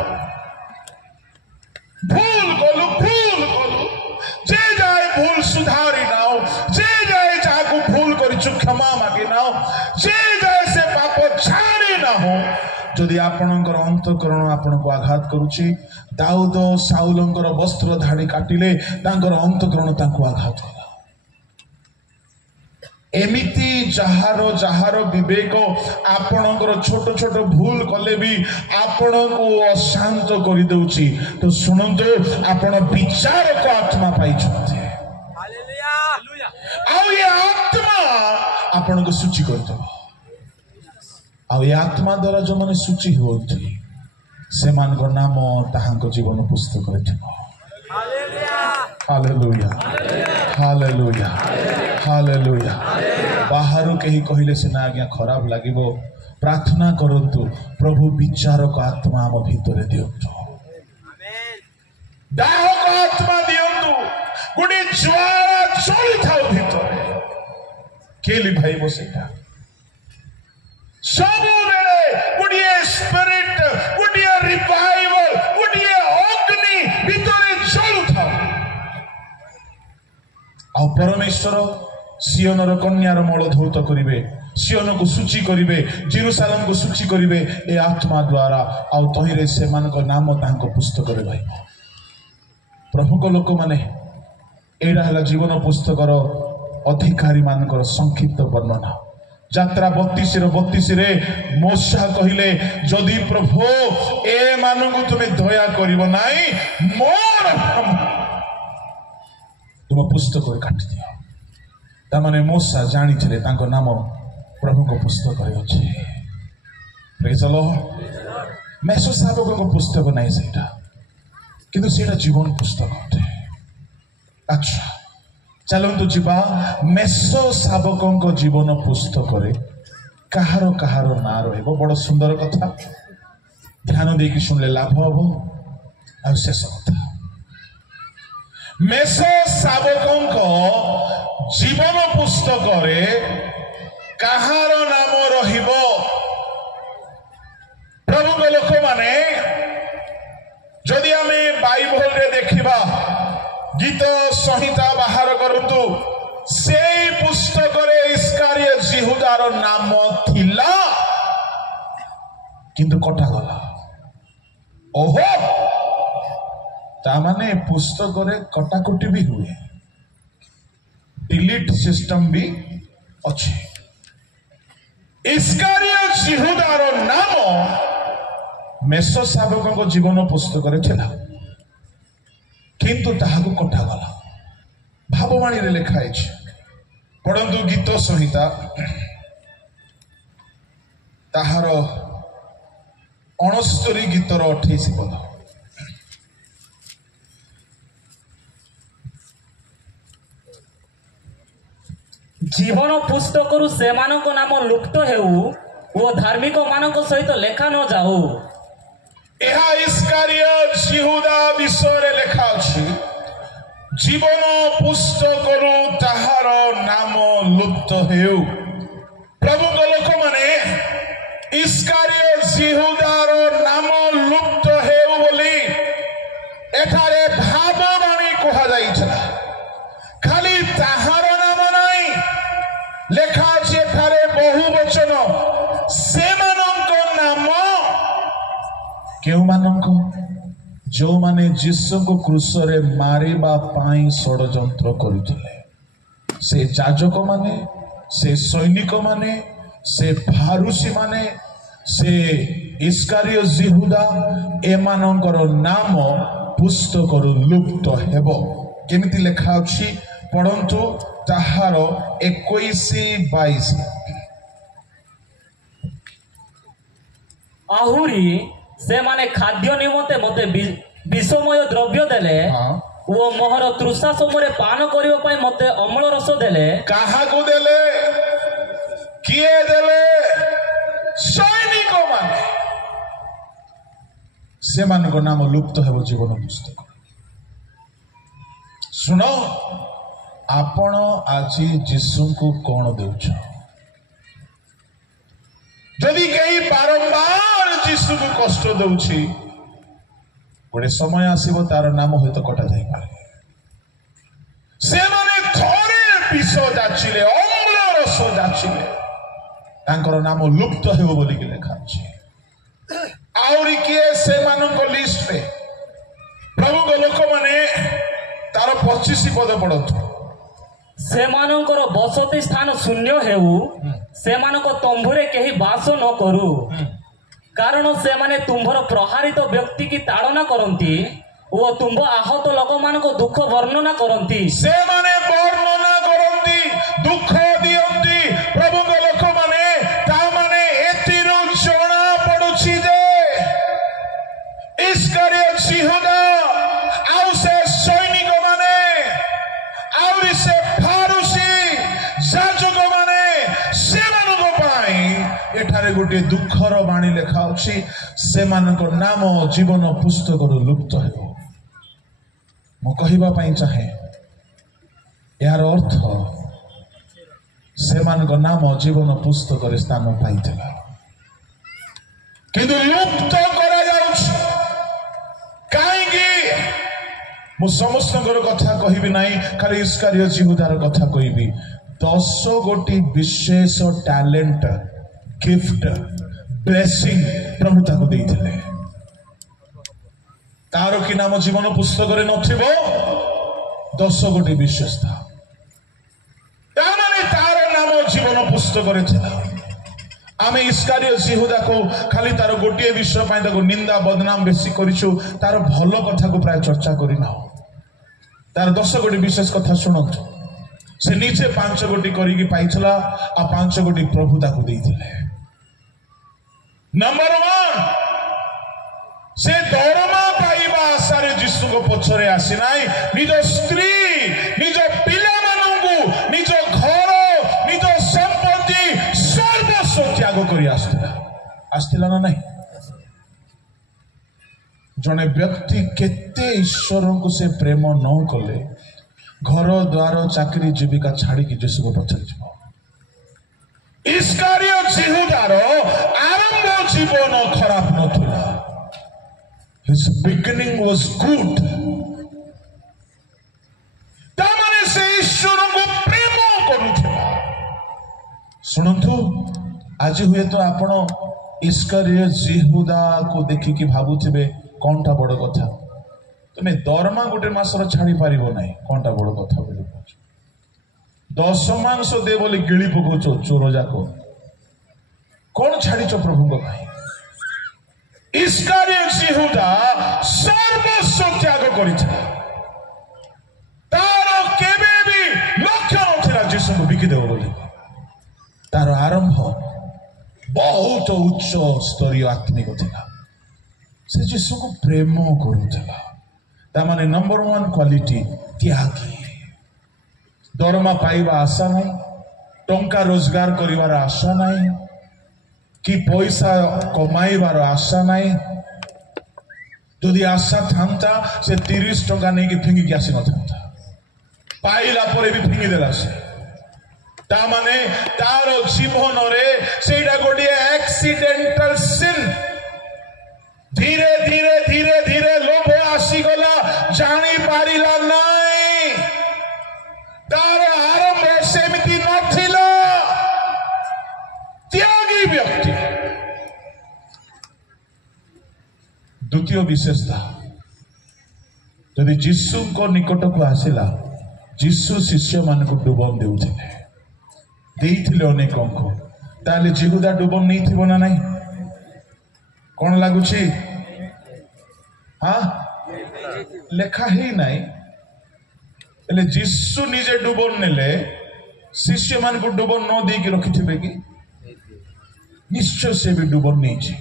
भूल कलु जे जाए भूल सुधारी नाओ जे जाए जाको भूल करी क्षमा मागी नाओ जे जाए से पाप छाड़ी ना हो जदि आपणकर अंतकरण आपण को आघात करूची दाऊद साउलंकर वस्त्र धाड़ी काटिले तांकर अंतकरण तांको आघात कला एमिति जहार विवेक आपणकर छोट छोट भूल कले भी आपण को अशांत कर दउची तो सुनंतु आपण विचार को आत्मा पाई छथि आउ ये आत्मा आपण को सूची कर दो आउ ये आत्मा द्वारा जो माने सूची होती से मान को नाम ताहांको जीवन पुस्तक रे थिबो हालेलुया हालेलुया हालेलुया बाहर कहीं कहले से ना आज्ञा खराब लागिबो प्रार्थना करंतु प्रभु विचार को आत्मा हम भीतर दियंतु दाह को आत्मा दियंतु गुडी ज्वाला चली थाउ भीतर केली भाई बसेटा सब बेले गुडी स्पिरिट गुडी रिवाइवल गुडी अग्नि भीतर चलु थाउ आ परमेश्वर सियोनर कन्यार मल धौत करिवे सियोन को सूची करिवे जेरूशलेम को सूची करिवे ए आत्मा द्वारा आ तहिरे से मान को नाम तांको पुस्तक रे रहइबो प्रभु को लोक माने एडा हला जीवन पुस्तकर अधिकारी मानकर संक्षिप्त वर्णना यात्रा 32 रे मूसा कहिले जदि प्रभु ए मानकु तुमे दया करिवो नाही मोर तुम पुस्तक रे काटि दियो ता माने मूसा जानि थिले तांको नाम प्रभु को पुस्तक रे अछि प्रेज द लॉर्ड मेसो साबक को पुस्तक नाही सेटा किंतु सेटा जीवन पुस्तक अटे अच्छा चलंतु जीवा मेसो साबकों को जीवन पुस्तक रे कहारो ना रहइबो बड़ सुंदर कथा ध्यान दे कि सुनले लाभ हबो आ शेष कथा मेसो साबकों को जीवन पुस्तक रे कहारो नाम रहिबो प्रभु के लोक माने जदि हमें बाइबल रे देखिबा गीत संहिता बाहर करतु से पुस्तक रे इस्कारियोत यहूदार नाम थिला किंतु कटा गला ओहो ता माने पुस्तक रे कटाकटी भी हुए डिलीट सिस्टम भी अच्छे इस्कारियोत यहूदार नाम मेसो साबकों को जीवन पुस्तक रे थिला किंतु ताहाको कटा गला भाववाणी रे लिखा है पढ़ंतु गीत संहिता ताहार 69 गीतर 28 पद जीवन पुस्तकरु सेमानक नाम लुप्त हेउ ଓ ଧାର୍ମିକ ମାନଙ୍କ ସହିତ ଲେଖା ନ ଯାଉ। ଏହା ଇସ୍କାରିୟତ ଯିହୁଦା ବିଷୟରେ ଲେଖା ଅଛି। ଜୀବନ ପୁସ୍ତକରୁ ତାହାର ନାମ ଲୁପ୍ତ ହେଉ। ପ୍ରଭୁଙ୍କ ଲୋକମାନେ ଇସ୍କାରିୟତ ଯିହୁଦାର ନାମ ଲୁପ୍ତ ହେଉ ବୋଲି ଏଠାରେ ଭାବବାଣୀ କୁହାଯାଇଥିଲା। ଖାଲି ତାହାର ନାମ ନାହିଁ, ଲେଖା ଅଛି ଏଠାରେ ବହୁ ବଚନ। ସେମାନଙ୍କ ନାମ କେଉଁମାନଙ୍କ? ଯେଉଁମାନେ ଯୀଶୁଙ୍କୁ କ୍ରୁଶରେ ମାରିବା ପାଇଁ ଷଡ଼ଯନ୍ତ୍ର କରୁଥିଲେ। ସେ ଯାଜକମାନେ, ସେ ସୈନିକମାନେ, ସେ ଫାରୁସୀମାନେ, ସେ ଇସ୍କାରିୟତ ଯିହୁଦା, ଏମାନଙ୍କର ନାମ ପୁସ୍ତକରୁ ଲୁପ୍ତ ହେବ। କେମିତି ଲେଖା ଅଛି ପଢ଼ନ୍ତୁ, ତାହାର 21-22। ଆହୁରି ସେମାନେ ଖାଦ୍ୟ ନିମନ୍ତେ ମୋତେ ବିଷମୟ ଦ୍ରବ୍ୟ ଦେଲେ ଓ ମୋହର ତୃଷା ସମୟରେ ପାନ କରିବା ପାଇଁ ମୋତେ ଅମ୍ଳ ରସ ଦେଲେ। କାହାକୁ ଦେଲେ? କିଏ ଦେଲେ? ସୈନିକମାନେ। ସେମାନଙ୍କ ନାମ ଲୁପ୍ତ ହେବ ଜୀବନ ପୁସ୍ତକ। ଶୁଣ, ଆପଣ ଆଜି ଯୀଶୁଙ୍କୁ କଣ ଦେଉଛ? ଯଦି କେହି ବାରମ୍ବାର ଯୀଶୁଙ୍କୁ କଷ୍ଟ ଦେଉଛି, ଗୋଟେ ସମୟ ଆସିବ ତାର ନାମ ହୁଏତ କଟା ଯାଇପାରେ। ସେମାନେ ଥରେ ବିଷ ଯାଚିଲେ, ଅମ୍ଳ ରସ ଯାଚିଲେ, ତାଙ୍କର ନାମ ଲୁପ୍ତ ହେବ ବୋଲିକି ଲେଖା ଅଛି। ଆହୁରି କିଏ ସେମାନଙ୍କ ଲିଷ୍ଟରେ? ପ୍ରଭୁଙ୍କ ଲୋକମାନେ ତାର 25 ପଦ ପଢନ୍ତୁ। ସେମାନଙ୍କର ବସତି ସ୍ଥାନ ଶୂନ୍ୟ ହେଉ, ସେମାନଙ୍କ ତମ୍ବୁରେ କେହି ବାସ ନ କରୁ। କାରଣ ସେମାନେ ତୁମ୍ଭର ପ୍ରହାରିତ ବ୍ୟକ୍ତି କି ତାଡ଼ନା କରନ୍ତି ଓ ତୁମ୍ଭ ଆହତ ଲୋକମାନଙ୍କ ଦୁଃଖ ବର୍ଣ୍ଣନା କରନ୍ତି। ସେମାନେ ବର୍ଣ୍ଣନା କରନ୍ତି, ଦୁଃଖ ଦିଅନ୍ତି। ପ୍ରଭୁଙ୍କ ଲୋକମାନେ ତାମାନେ ଏଥିରୁ ଜଣା ପଡୁଛି ଯେ ଇସ୍କାରିୟତ ଯିହୁଦା ଆଉ ସେ ସୈନିକ ମାନେ ଆହୁରି ସେ ଫାରୁସୀ ଯାଜକମାନେ, ସେମାନଙ୍କ ପାଇଁ ଏଠାରେ ଗୋଟିଏ ଦୁଃଖର ବାଣୀ ଲେଖା ଅଛି। ସେମାନଙ୍କ ନାମ ଜୀବନ ପୁସ୍ତକରୁ ଲୁପ୍ତ ହେବ। ମୁଁ କହିବା ପାଇଁ ଚାହେଁ, ଏହାର ଅର୍ଥ ସେମାନଙ୍କ ନାମ ଜୀବନ ପୁସ୍ତକରେ ସ୍ଥାନ ପାଇଥିଲା, କିନ୍ତୁ ଲୁପ୍ତ କରାଯାଉଛି। କାହିଁକି? ମୁଁ ସମସ୍ତଙ୍କର କଥା କହିବି ନାହିଁ, ଖାଲି ଇସ୍କାରିୟତ ଯିହୁଦାର କଥା କହିବି। 10 ଗୋଟି ବିଶେଷ ଟ୍ୟାଲେଣ୍ଟ, ଗିଫ୍ଟ, ବ୍ଲେସିଂ ପ୍ରଭୁ ତାକୁ ଦେଇଥିଲେ। ତାର କି ନାମ ଜୀବନ ପୁସ୍ତକରେ ନଥିବ? 10 ଗୋଟି ବିଶେଷତା, ତାମାନେ ତାର ନାମ ଜୀବନ ପୁସ୍ତକରେ ଥିଲା। ଆମେ ଇସ୍କାରିୟତ ଯିହୁଦାକୁ ଖାଲି ତାର ଗୋଟିଏ ବିଷୟ ପାଇଁ ତାକୁ ନିନ୍ଦା ବଦନାମ ବେଶୀ କରିଛୁ, ତାର ଭଲ କଥାକୁ ପ୍ରାୟ ଚର୍ଚ୍ଚା କରିନାହୁଁ। ତାର 10 ଗୋଟି ବିଶେଷ କଥା ଶୁଣନ୍ତୁ। ସେ ନିଜେ 5 ଗୋଟି କରିକି ପାଇଥିଲା, ଆଉ 5 ଗୋଟି ପ୍ରଭୁ ତାକୁ ଦେଇଥିଲେ। ନମ୍ବର 1, ସେ ଦରମା ପାଇବା ଆଶାରେ ଯୀଶୁଙ୍କ ପଛରେ ଆସିନାହିଁ। ନିଜ ସ୍ତ୍ରୀ, ନିଜ ପିଲାମାନଙ୍କୁ, ନିଜ ଘର, ନିଜ ସମ୍ପତ୍ତି ସର୍ବସ୍ୱ ତ୍ୟାଗ କରି ଆସିଥିଲା ନା ନାହିଁ? ଜଣେ ବ୍ୟକ୍ତି କେତେ ଈଶ୍ୱରଙ୍କୁ ସେ ପ୍ରେମ ନ କଲେ ଘର ଦ୍ୱାର ଚାକିରି ଜୀବିକା ଛାଡ଼ିକି ଯୀଶୁଙ୍କ ପଛରେ ଯିବ? ଇସ୍କାରିୟତ ଯିହୁଦାର ଆରମ୍ଭ ଜୀବନ ଖରାପ ନଥିଲା। His beginning was good. ତାମାନେ ସେ ଈଶ୍ୱରଙ୍କୁ ପ୍ରେମ କରୁଥିଲା। ଶୁଣନ୍ତୁ, ଆଜି ହୁଏତ ଆପଣ ଇସ୍କାରିୟତ ଯିହୁଦାକୁ ଦେଖିକି ଭାବୁଥିବେ କଣଟା ବଡ଼ କଥା? ତୁମେ ଦରମା ଗୋଟେ ମାସର ଛାଡ଼ି ପାରିବ ନାହିଁ, କଣଟା ବଡ଼ କଥା ବୋଲି କହୁଛ? 10 ମାଂସ ଦେ ବୋଲି ଗିଳି ପକଉଛ ଚୋର ଯାକ, କଣ ଛାଡ଼ିଛ ପ୍ରଭୁଙ୍କ ପାଇଁ? ଇସ୍କାରିୟତ ଯିହୁଦା ସର୍ବସ୍ୱ ତ୍ୟାଗ କରିଥିଲା। ତାର କେବେ ବି ଲକ୍ଷ୍ୟ ନଥିଲା ଯୀଶୁଙ୍କୁ ବିକିଦେବ ବୋଲି। ତାର ଆରମ୍ଭ ବହୁତ ଉଚ୍ଚ ସ୍ତରୀୟ ଆତ୍ମିକ ଥିଲା। ସେ ଯୀଶୁଙ୍କୁ ପ୍ରେମ କରୁଥିଲା। ତାମାନେ ନମ୍ବର 1 କ୍ୱାଲିଟି, ତ୍ୟାଗୀ। ଦରମା ପାଇବା ଆଶା ନାହିଁ, ଟଙ୍କା ରୋଜଗାର କରିବାର ଆଶା ନାହିଁ, कि पैसा कमाइबार आशा नाई जदि आशा था से 30 टंका नहीं कि फिंगिक आसी न था पाइला परे भी फिंगी देला से ता माने तार जीवन रे सेटा गोटे एक्सीडेंटल सिन धीरे धीरे धीरे धीरे लोभ आसीगला जानी पारिला नाई तार आरंभ सेमिति नथिला त्यागी व्यक्ति द्वितीय विशेषता यदि जीशु को निकट को आसिला जीशु शिष्य मान को डुबन देउथिले अनेक को ताले जिहुदा डुबन नहीं थिबो ना नहीं कौन लगुची हाँ लेखा ही नहीं एले जीशु निजे डुबन नेले शिष्य मान को डुबन न देकी रखिथिबे कि निश्चय से भी डुबन नहीं छी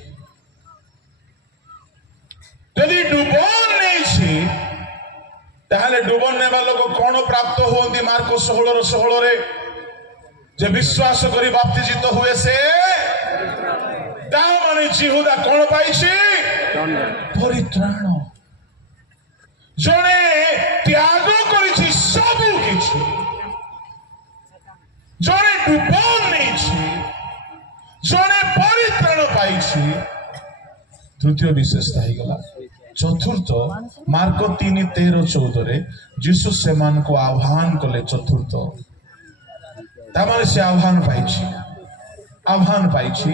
यदि डुबन नहीं छी ताहले डुबन नेबा लोक कौन प्राप्त होंदी मार्को 16 रे जे विश्वास करी बाप्तिजित हुए से ता माने जिहुदा कौन पाइछि परित्राण जने त्याग करिछि सब किछि जने डुबन नहीं छी जने परित्राण पाइछि तृतीय विशेषता ही गला चतुर्थ मार्को 3:13-14 जीशु सेमान को आह्वान कले चतुर्थ तामाने से आह्वान पाइछि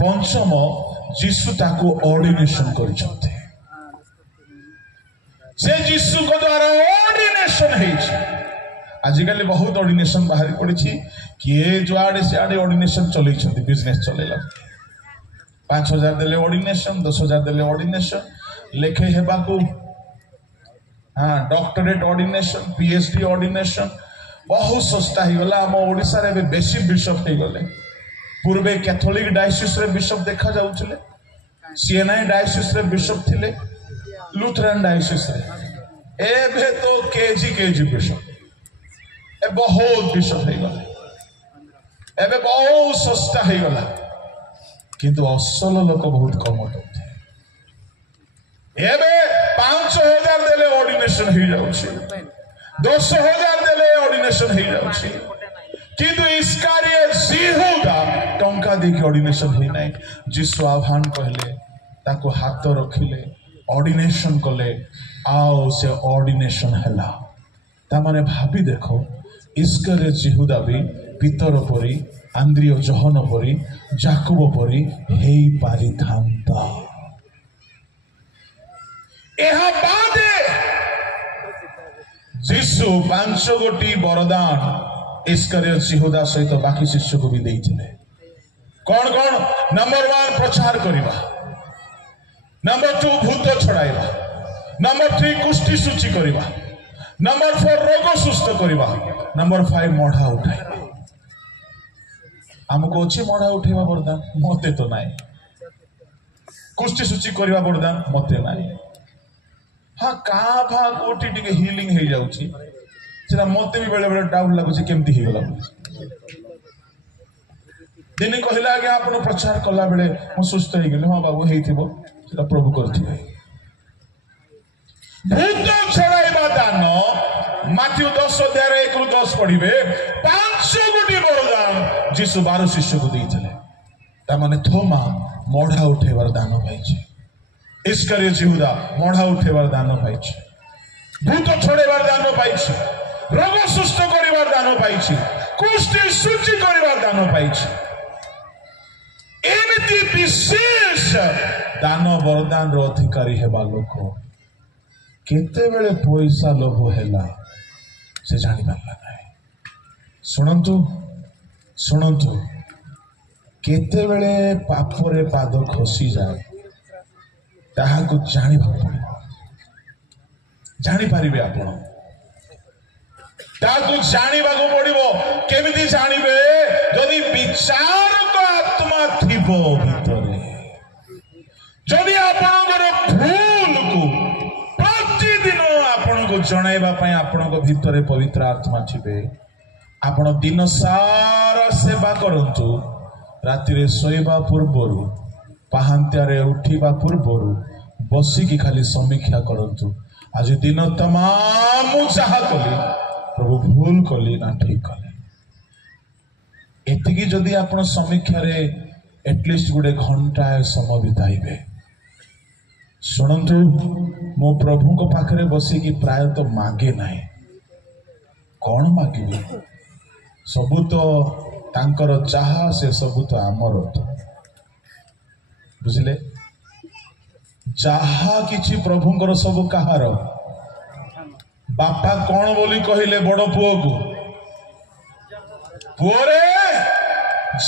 पंचम जीशु ताको ऑर्डिनेशन करिसते से जीशु को द्वारा ऑर्डिनेशन हेछि आजिकल बहुत ऑर्डिनेशन बाहर पड़ी किए जो आड़े से आड़े ऑर्डिनेशन चलै छथि बिजनेस चलेला 5,000 देले ऑर्डिनेशन 10,000 देले ऑर्डिनेशन लेखे हेबा को हाँ डॉक्टरेट ऑर्डिनेशन पीएचडी ऑर्डिनेशन बहुत सस्ता ही गला हम ओडिसा रे बेसी बिशप हे गले पूर्वे कैथोलिक डायोसिस रे बिशप देखा जाउछले सीएनआई डायोसिस रे बिशप थिले लुथरन डायोसिस रे एबे तो केजी बिशप ए बहुत बिशप हे गले एबे बहुत सस्ता हे गला किंतु असल लोक बहुत कम होते एबे 5,000 देले ऑर्डिनेशन हो जाउछि 10,000 देले ऑर्डिनेशन हो जाउछि किंतु इस्कारियत जिहुदा टंका देके ऑर्डिनेशन हे नै जीशु आह्वान कहले ताको हाथ रखिले ऑर्डिनेशन कले आओ से ऑर्डिनेशन हला ता माने भाबी देखो इस्कारियत जिहुदा भी पितर परी आंद्रिय जहन परी जाकब परी हेई पारि थांता एहा बादे जीशु 5 गोटी वरदान इस्कारियत जिहुदा सहित बाकी शिष्य को भी देइथिले कौन कौन नंबर 1 प्रचार करिबा नंबर 2 भूत छड़ाइबा नंबर 3 कुष्ठी सूची करिबा नंबर 4 रोग सुस्थ करिबा नंबर 5 मढ़ा उठाइबा हमको अच्छी मढ़ा उठेबा वरदान मते तो नाही कुष्ठी सूची करिबा वरदान मते नाही हाँ का भा कोटी टिके हीलिंग हे जाउची सेटा मते भी बेले बेले डाउट लागुची केमती हे गला दिने कहला आगे आपण प्रचार कला बेले हम सुस्त हे गेले हां बाबू हेइथिबो सेटा प्रभु करथिबे भूत छड़ाइबा दान माथ्यू 10:1-10 पढ़िबे 500 गोटी वरदान जीशु 12 शिष्य को देइथिले ता माने थोमा मोढ़ा उठेबार दान पाइछि इस्कारियत जिहुदा मोढ़ा उठेबार दान पाइछि भूत छोड़ेबार दान पाइछि रोग सुस्थ करिबार दान पाइछि कुष्ठी सूची करिबार दान पाइछि एमिति विशेष दान वरदान रो अधिकारी हेबा लोक केते बेले पैसा लोभ हैला से जानि पारला नाही सुनंतु केते बेले पापरे पाद खसी जाए ताहाको जानिबा पड़िबो जानि पारिबे आपण ताहाको जानिबा को पड़िबो केमिति जानिबे जदि विचारक आत्मा थिबो भितरे जदि आपणकर भूल को प्रतिदिन आपण को जणाइबा पई आपण को भितरे पवित्र आत्मा थिबे आपण दिन सारा सेवा करंतु ରାତିରେ ଶୋଇବା ପୂର୍ବରୁ ପାହାନ୍ତିଆରେ ଉଠିବା ପୂର୍ବରୁ ବସିକି ଖାଲି ସମୀକ୍ଷା କରନ୍ତୁ। ଆଜି ଦିନ ତମାମ ମୁଁ ଯାହା କଲି ପ୍ରଭୁ ଭୁଲ କଲି ନା ଠିକ କଲି। ଏତିକି ଯଦି ଆପଣ ସମୀକ୍ଷାରେ ଏଟଲିଷ୍ଟ ଗୋଟେ ଘଣ୍ଟାଏ ସମୟ ବିତାଇବେ, ଶୁଣନ୍ତୁ, ମୁଁ ପ୍ରଭୁଙ୍କ ପାଖରେ ବସିକି ପ୍ରାୟତଃ ମାଗେ ନାହିଁ। କଣ ମାଗିବି? ସବୁ ତ ତାଙ୍କର, ଯାହା ସେ ସବୁ ତ ଆମର। ବୁଝିଲେ? ଯାହା କିଛି ପ୍ରଭୁଙ୍କର ସବୁ କାହାର। ବାପା କଣ ବୋଲି କହିଲେ ବଡ ପୁଅକୁ, ପୁଅରେ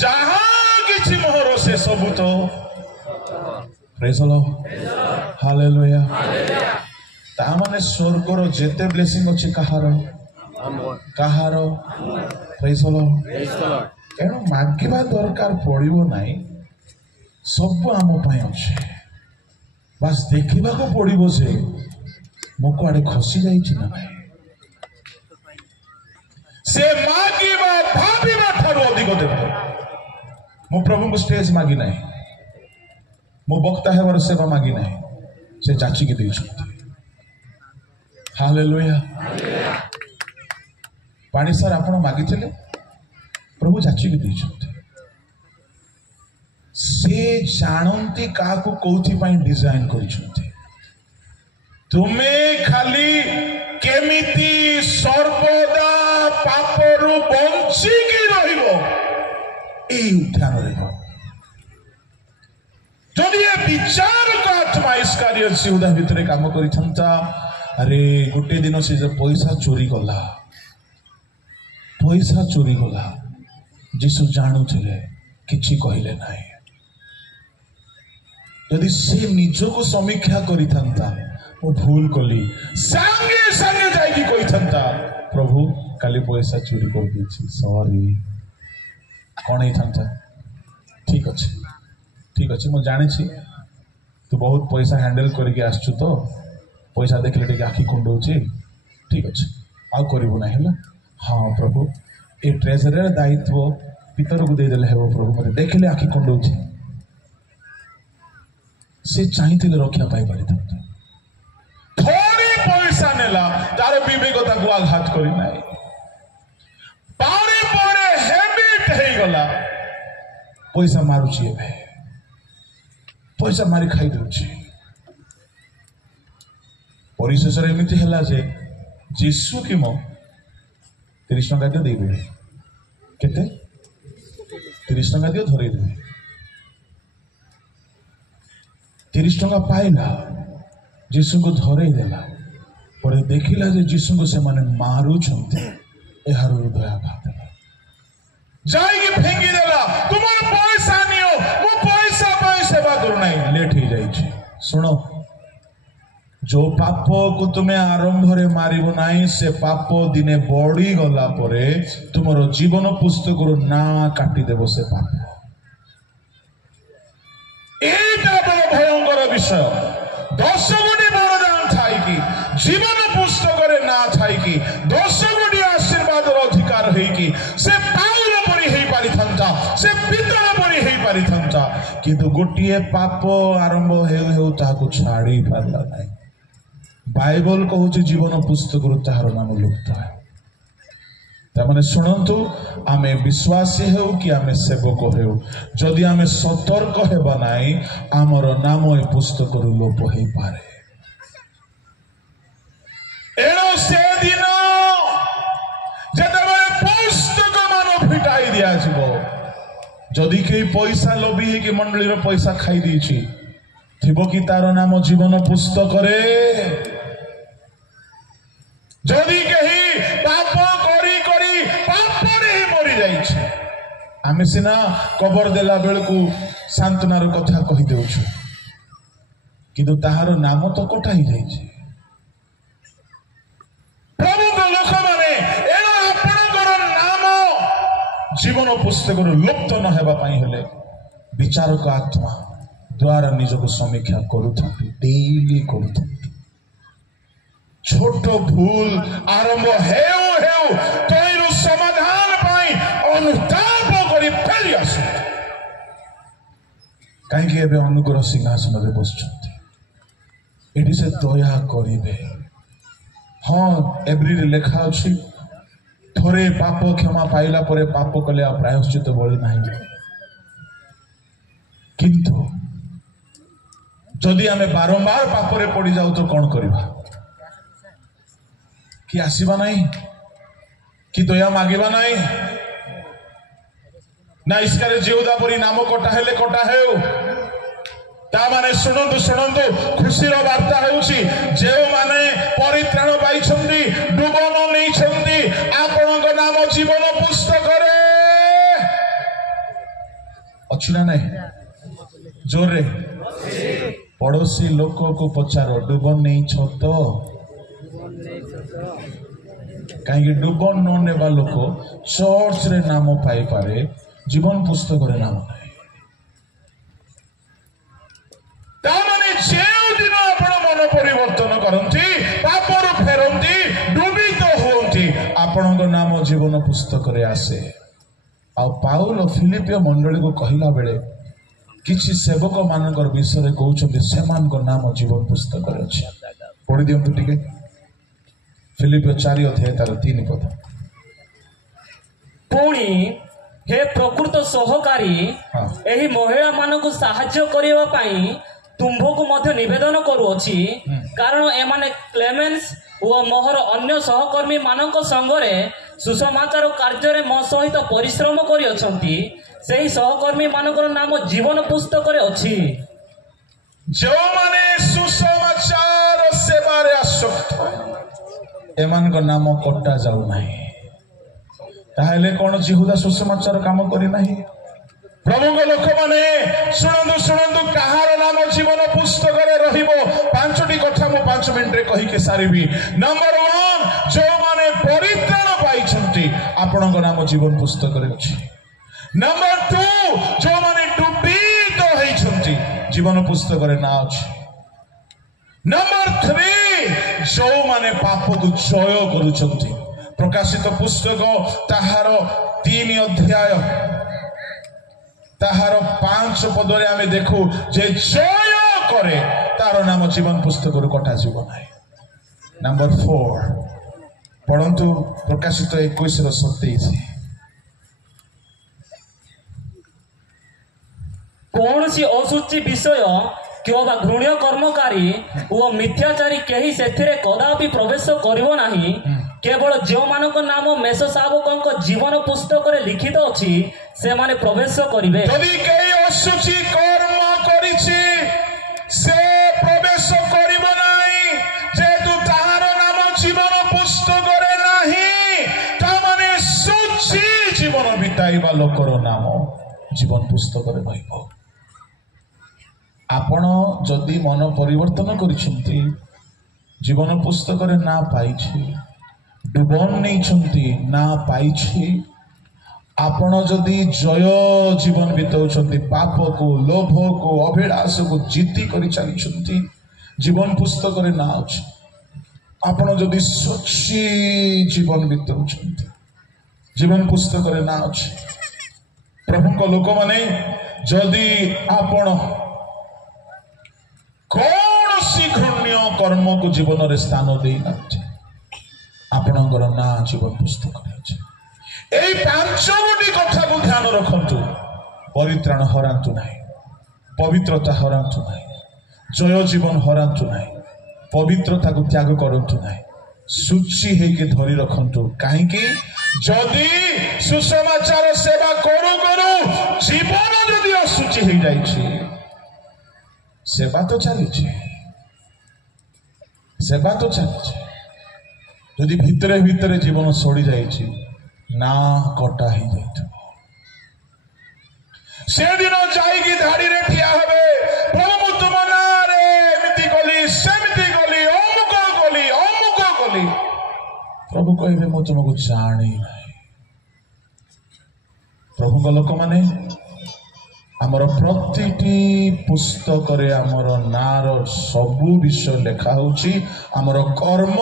ଯାହା କିଛି ମୋର ସେ ସବୁ ତ। ପ୍ରେଜ୍ ଦ ଲର୍ଡ, ହାଲେଲୁୟା। ତା ମାନେ ସ୍ୱର୍ଗର ଯେତେ ବ୍ଲେସିଂ ଅଛି କାହାର? କାହାର? ପ୍ରେଜ୍ ଦ ଲର୍ଡ। ତେଣୁ ମାଗିବା ଦରକାର ପଡିବ ନାହିଁ, ସବୁ ଆମ ପାଇଁ ଅଛି। ବାସ୍ ଦେଖିବାକୁ ପଡିବ ଯେ ମୁଁ କୁଆଡେ ଖସି ଯାଇଛି ନା ନାହିଁ। ସେ ମାଗିବା ଭାବିବା ଠାରୁ ଅଧିକ ଦେବ। ମୁଁ ପ୍ରଭୁଙ୍କୁ ଷ୍ଟେଜ ମାଗି ନାହିଁ, ମୁଁ ବକ୍ତା ହେବାର ସେବା ମାଗି ନାହିଁ, ସେ ଯାଚିକି ଦେଇଛନ୍ତି। ହାଲେଲୁୟା। ପାଣି ସାର୍ ଆପଣ ମାଗିଥିଲେ, ପ୍ରଭୁ ଯାଚିକି ଦେଇଛନ୍ତି। ସେ ଜାଣନ୍ତି କାହାକୁ କୋଉଥିପାଇଁ ଡିଜାଇନ କରିଛନ୍ତି। ତୁମେ ଖାଲି କେମିତି ସର୍ବଦା ପାପରୁ ବଞ୍ଚିକି ରହିବ, এই ଧ୍ୟାନରେ ରହ। ଯଦି ଏ ବିଚାରକ ଆତ୍ମା ଇସ୍କାରିୟତ ସିହୁଦା ଭିତରେ କାମ କରିଥାନ୍ତା, ଆରେ ଗୋଟେ ଦିନ ସେ ଯେ ପଇସା ଚୋରି କଲା, ପଇସା ଚୋରି କଲା, ଯୀଶୁ ଜାଣୁଥିଲେ, କିଛି କହିଲେ ନାହିଁ। ଯଦି ସେ ନିଜକୁ ସମୀକ୍ଷା କରିଥାନ୍ତା, ମୁଁ ଭୁଲ କଲି, ସାଙ୍ଗେ ସାଙ୍ଗେ ଯାଇକି କହିଥାନ୍ତା, ପ୍ରଭୁ କାଲି ପଇସା ଚୋରି କରିଦେଇଛି, ସରି। କଣ ହେଇଥାନ୍ତା? ଠିକ ଅଛି, ଠିକ ଅଛି, ମୁଁ ଜାଣିଛି ତୁ ବହୁତ ପଇସା ହ୍ୟାଣ୍ଡେଲ କରିକି ଆସିଛୁ, ତ ପଇସା ଦେଖିଲେ ଟିକେ ଆଖି କୁଣ୍ଡଉଛି, ଠିକ ଅଛି, ଆଉ କରିବୁ ନାହିଁ, ହେଲା। ହଁ ପ୍ରଭୁ, ଏ ଟ୍ରେଜରୀର ଦାୟିତ୍ୱ ଭିତରକୁ ଦେଇଦେଲେ ହେବ ପ୍ରଭୁ, ମତେ ଦେଖିଲେ ଆଖି କୁଣ୍ଡଉଛି। ସେ ଚାହିଁଥିଲେ ରକ୍ଷା ପାଇପାରିଥାନ୍ତା। ଥରେ ପଇସା ନେଲା, ତାର ବିବେକ ତାକୁ ଆଘାତ କରି ନାହିଁ। ପରେ ପରେ ହ୍ୟାବିଟ ହେଇଗଲା, ପଇସା ମାରୁଛି, ଏବେ ପଇସା ମାରି ଖାଇ ଦଉଛି। ପରିଶେଷରେ ଏମିତି ହେଲା ଯେ ଯୀଶୁ କି ମୁଁ 30 ଟଙ୍କା ଦିଅ ଦେଇଦେବେ। କେତେ? 30 ଟଙ୍କା ଦିଅ ଧରେଇଦେବେ। 30 ଟଙ୍କା ପାଇଲା, ଯୀଶୁଙ୍କୁ ଧରେଇ ଦେଲା। ପରେ ଦେଖିଲା ଯେ ଯୀଶୁଙ୍କୁ ସେମାନେ ମାରୁଛନ୍ତି, ଏହାର ହୃଦୟ ଆଘାତ ହେଲା। ଯାଇକି ଫିଙ୍ଗି ଦେଲା, ତୁମର ପଇସା ନିଅ, ମୁଁ ପଇସା ପାଇଁ ସେବା କରୁନାହିଁ। ଲେଟ୍ ହେଇଯାଇଛି। ଶୁଣ, ଯୋଉ ପାପକୁ ତୁମେ ଆରମ୍ଭରେ ମାରିବ ନାହିଁ, ସେ ପାପ ଦିନେ ବଢିଗଲା ପରେ ତୁମର ଜୀବନ ପୁସ୍ତକରୁ ନାଁ କାଟିଦେବ ସେ ପାପ। এইটা বড় ভয়ঙ্কর বিষয়। 10 কোটি বরদান থাইকি জীবন পুস্তকরে না থাইকি 10 কোটি আশীর্বাদর অধিকার হইকি সে পাউল পরি হেই পারিথান্তা, সে পিতর পরি হেই পারিথান্তা, কিন্তু গোটিয়ে পাপ আরম্ভ হেউ হেউ তাহাକୁ ଛାଡ଼ି ପାରିଲା ନାହିଁ। ବାଇବଲ କହୁଛି ଜୀବନ ପୁସ୍ତକରୁ ତାହାର ନାମ ଲୁପ୍ତ ହେବ। ତାମାନେ ଶୁଣନ୍ତୁ, ଆମେ ବିଶ୍ୱାସୀ ହେଉ କି ଆମେ ସେବକ ହେଉ, ଯଦି ଆମେ ସତର୍କ ହେବା ନାହିଁ, ଆମର ନାମ ଏ ପୁସ୍ତକରୁ ଲୋପ ହେଇପାରେ। ଏଣୁ ସେଦିନ ଯେତେବେଳେ ପୁସ୍ତକ ମାନ ଫିଟାଇ ଦିଆଯିବ, ଯଦି କେହି ପଇସା ଲୋଭି ହେଇକି ମଣ୍ଡଳୀର ପଇସା ଖାଇ ଦେଇଛି, ଥିବ କି ତାର ନାମ ଜୀବନ ପୁସ୍ତକରେ? ଯଦି କେହି ପାପ କରି କରି ପାପରେ ହିଁ ମରି ଯାଇଛି, ଆମେ ସିନା କବର ଦେଲା ବେଳକୁ ସାନ୍ତ୍ୱନାର କଥା କହିଦେଉଛୁ, କିନ୍ତୁ ତାହାର ନାମ ତ କଟା ହେଇଯାଇଛି। ପ୍ରଭୁଙ୍କ ଲୋକମାନେ, ଏଣୁ ଆପଣଙ୍କର ନାମ ଜୀବନ ପୁସ୍ତକରୁ ଲୁପ୍ତ ନ ହେବା ପାଇଁ ହେଲେ ବିଚାରକ ଆତ୍ମା ଦ୍ୱାରା ନିଜକୁ ସମୀକ୍ଷା କରୁଥାନ୍ତି, ଡେଲି କରୁଥାନ୍ତି। ছোট ভুল আরম্ভ হেউ হেউ তৈরু সমাধান পাই অনুতাপ করে ফেলি আসু। कहीं एवं अनुग्रह सिंहासन में बसुंट ये से दया करेंगे। हाँ एवरी लेखा अच्छी थोड़े पाप क्षमा पाइला परे पाप कले प्रायश्चित बलि नहीं किंतु जदि आमे बारंबार पापरे पड़ी जाऊ तो कौन करवा कि आसवा नहीं कि दया मागिबा नहीं ना इसकारे जीवदा परी नाम कटा हेले कटा हेउ ता माने सुनंतु सुनंतु खुशीर वार्ता हेउची जे माने परित्राण पाइछंती डुबन नैछंती आपणक नाम जीवन पुस्तक रे अछि ना नहीं जोरे पड़ोसी लोक को पचारो डुबन नहीं छ तो कहीं डुबन न नेबा लोक चर्च रे नाम पाई पारे जीवन पुस्तक रे नाम नहीं तामाने जेउ दिन आपण मन परिवर्तन करंती पापरु फेरंती डुबित होंती आपणक नाम जीवन पुस्तक रे आसे आ पाउल फिलिपियो मंडली को कहिला बेले किछि सेवक मानकर विषय कहउछन्ती सेमान को नाम जीवन पुस्तक रे अछि पढि दियंतु टिके फिलिपियो 4 अध्याय तार 3 पद पुणी हे प्रकृत सहकारी एही महिला मानकु साहाय्य करिवा पई तुंभको मध्य निवेदन करूअछि कारण एमाने क्लेमेंस ओ मोहर अन्य सहकर्मी मानक संगरे सुसमाचार कार्य रे मो सहित परिश्रम करि अछंती सेही सहकर्मी मानकर नाम जीवन पुस्तक रे अछि जो माने सुसमाचार सेवा रे आसक्त एमान को नाम कटा जाउ नाही ताहेले कोन जिहुदा सुसमाचार काम करि नाही प्रभु को लोक माने सुनंदु सुनंदु कहार नाम जीवन पुस्तक रे रहिबो पांचटी कथा मो 5 मिनिट रे कहि के सारिबी नंबर 1 जो माने परित्राण पाइछंती आपन को नाम जीवन पुस्तक रे अछि नंबर 2 जो माने डुबित होइछंती जीवन पुस्तक रे ना अछि नंबर 3 जो माने पाप को जय करूछंती प्रकाशित पुस्तक ताहार 3 अध्याय ताहार 5 पदरे आमे देखू जे जय करे तार नाम जीवन पुस्तक रु कटा जीव नाही नंबर 4 पढंतु प्रकाशित 21:27 कौनसी असुचि विषय किंवा घृण्य कर्मकारी व मिथ्याचारी केही सेथिरे कदापि प्रवेश करिवो नाही केवल जो मानक नाम मेष शावकक जीवन पुस्तक रे लिखित अछि से माने प्रवेश करिवे यदि केही असुचि कर्म करिछि से प्रवेश करिवो नाही जेतु ताहार नाम जीवन पुस्तक रे नाही ता माने सुचि जीवन बिताइबा लोकर नाम जीवन पुस्तक रे रहइबो आपण जदि मन परिवर्तन करिसंती जीवन पुस्तक रे ना पाइछि डुबन नहीं ना पाइछि आपण जदि जय जीवन बिताउछंती पाप को लोभ को अभिलाष को जीती करि चलिछंती जीवन पुस्तक रे ना अछि आपण जदि सच्ची जीवन बिताउछंती जीवन पुस्तक रे ना अछि प्रभु को लोक माने जदि आपण कौन सी घृण्य कर्म को जीवन रे स्थान देई ना आपणकर ना जीवन पुस्तक यही 5 गोटी कथा को ध्यान रखंतु परित्राण हरांतु नहीं पवित्रता हरांतु नहीं जय जीवन हरांतु नहीं पवित्रता को त्याग करंतु नहीं सूची है के धरी रखंतु काहे कि जदि सुसमाचार सेवा करू करू जीवन जदि असुचि हो जाइछि सेवा तो चली सेवा तो चली यदि भितरे भितरे जीवन सड़ी जाइछि ना कटा ही जाइछ से दिन जाइकी धाड़ी रे ठिया हबे प्रभु मु तुम ना रे एमिति गली सेमिति गली अमुक गली प्रभु कहबे मु तुमको जानी नहीं प्रभु को लोक माने आमर प्रतिटी पुस्तक रे आमर नार सबु विषय लेखा होची आमर कर्म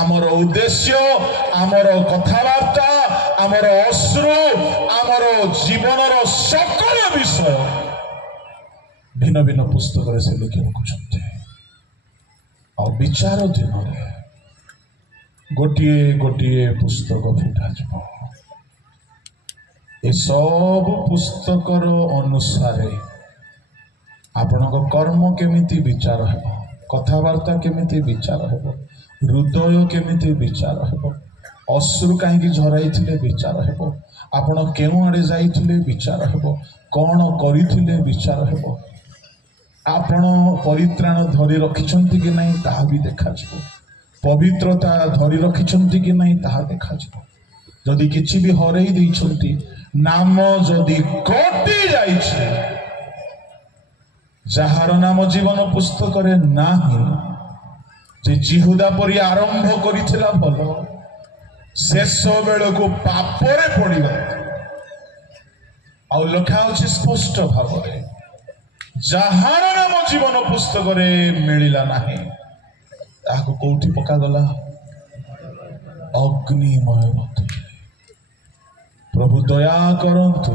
आमर उद्देश्य आमर कथावार्ता आमर अश्रु आमर जीवन सकल विषय भिन्न भिन्न पुस्तक से लिखि रखुंट आ विचार दिन गोटे गोटे पुस्तक फुटा ए सब पुस्तकर अनुसार आपण कर्म केमिति विचार हेबो कथावार्ता केमिति विचार हेबो हृदय केमिति विचार हेबो अश्रु कहीं झराई विचार हेबो आपण केउ आड़े जाइथिले विचार हेबो कौन करिथिले विचार हेबो आपण परित्राण धरी रखिछंती कि नहीं ताहा भी देखा जिवो पवित्रता धरी रखिछंती कि नहीं ताहा देखा जिवो जदि किछि भी हरई दैछंती नाम जदि कटि जाइछे जार नाम जीवन पुस्तक नाही जे जिहुदा परी आरंभ करिथिला भलो शेष बेल को पापरे पड़गला आउ लिखा अछि स्पष्ट भाव जार नाम जीवन पुस्तक मिलला नाही ताको कोठी पका गला अग्निमय मत प्रभु दया करंतु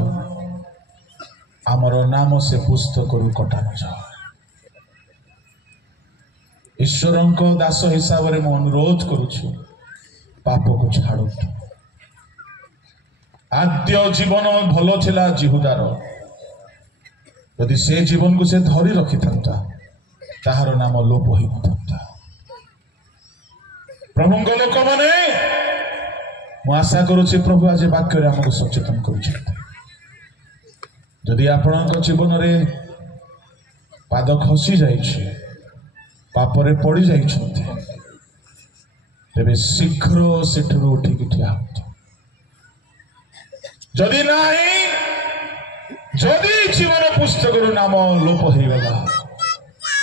आमर नाम से पुस्तक कटा न जाओ ईश्वर को दास हिसाब से मु अनुरोध करुछु पाप को छाड़ आद्य जीवन भल थिला जिहुदार यदि से जीवन को से धरी रखि था ताहार नाम लोप हो न प्रभु लोक मैंने मु आशा करुछि प्रभु आज वाक्य आमको सचेतन कर जदि आपण जीवन में पाद खसी जाइए पापरे पड़ जाइछन्ते तेरे शीघ्र सेठू उठिक ठिया जदि नहीं जदि जीवन पुस्तक नाम लोप हो गला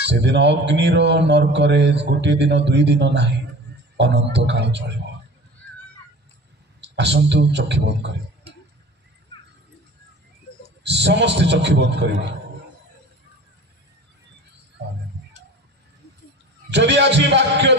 से दिन अग्निर नरकरे गोटे दिन दुई दिन नहीं अनंत काल चल आसतु चक्षु बंद कर समस्त चक्षु बंद कर जदि आज वाक्य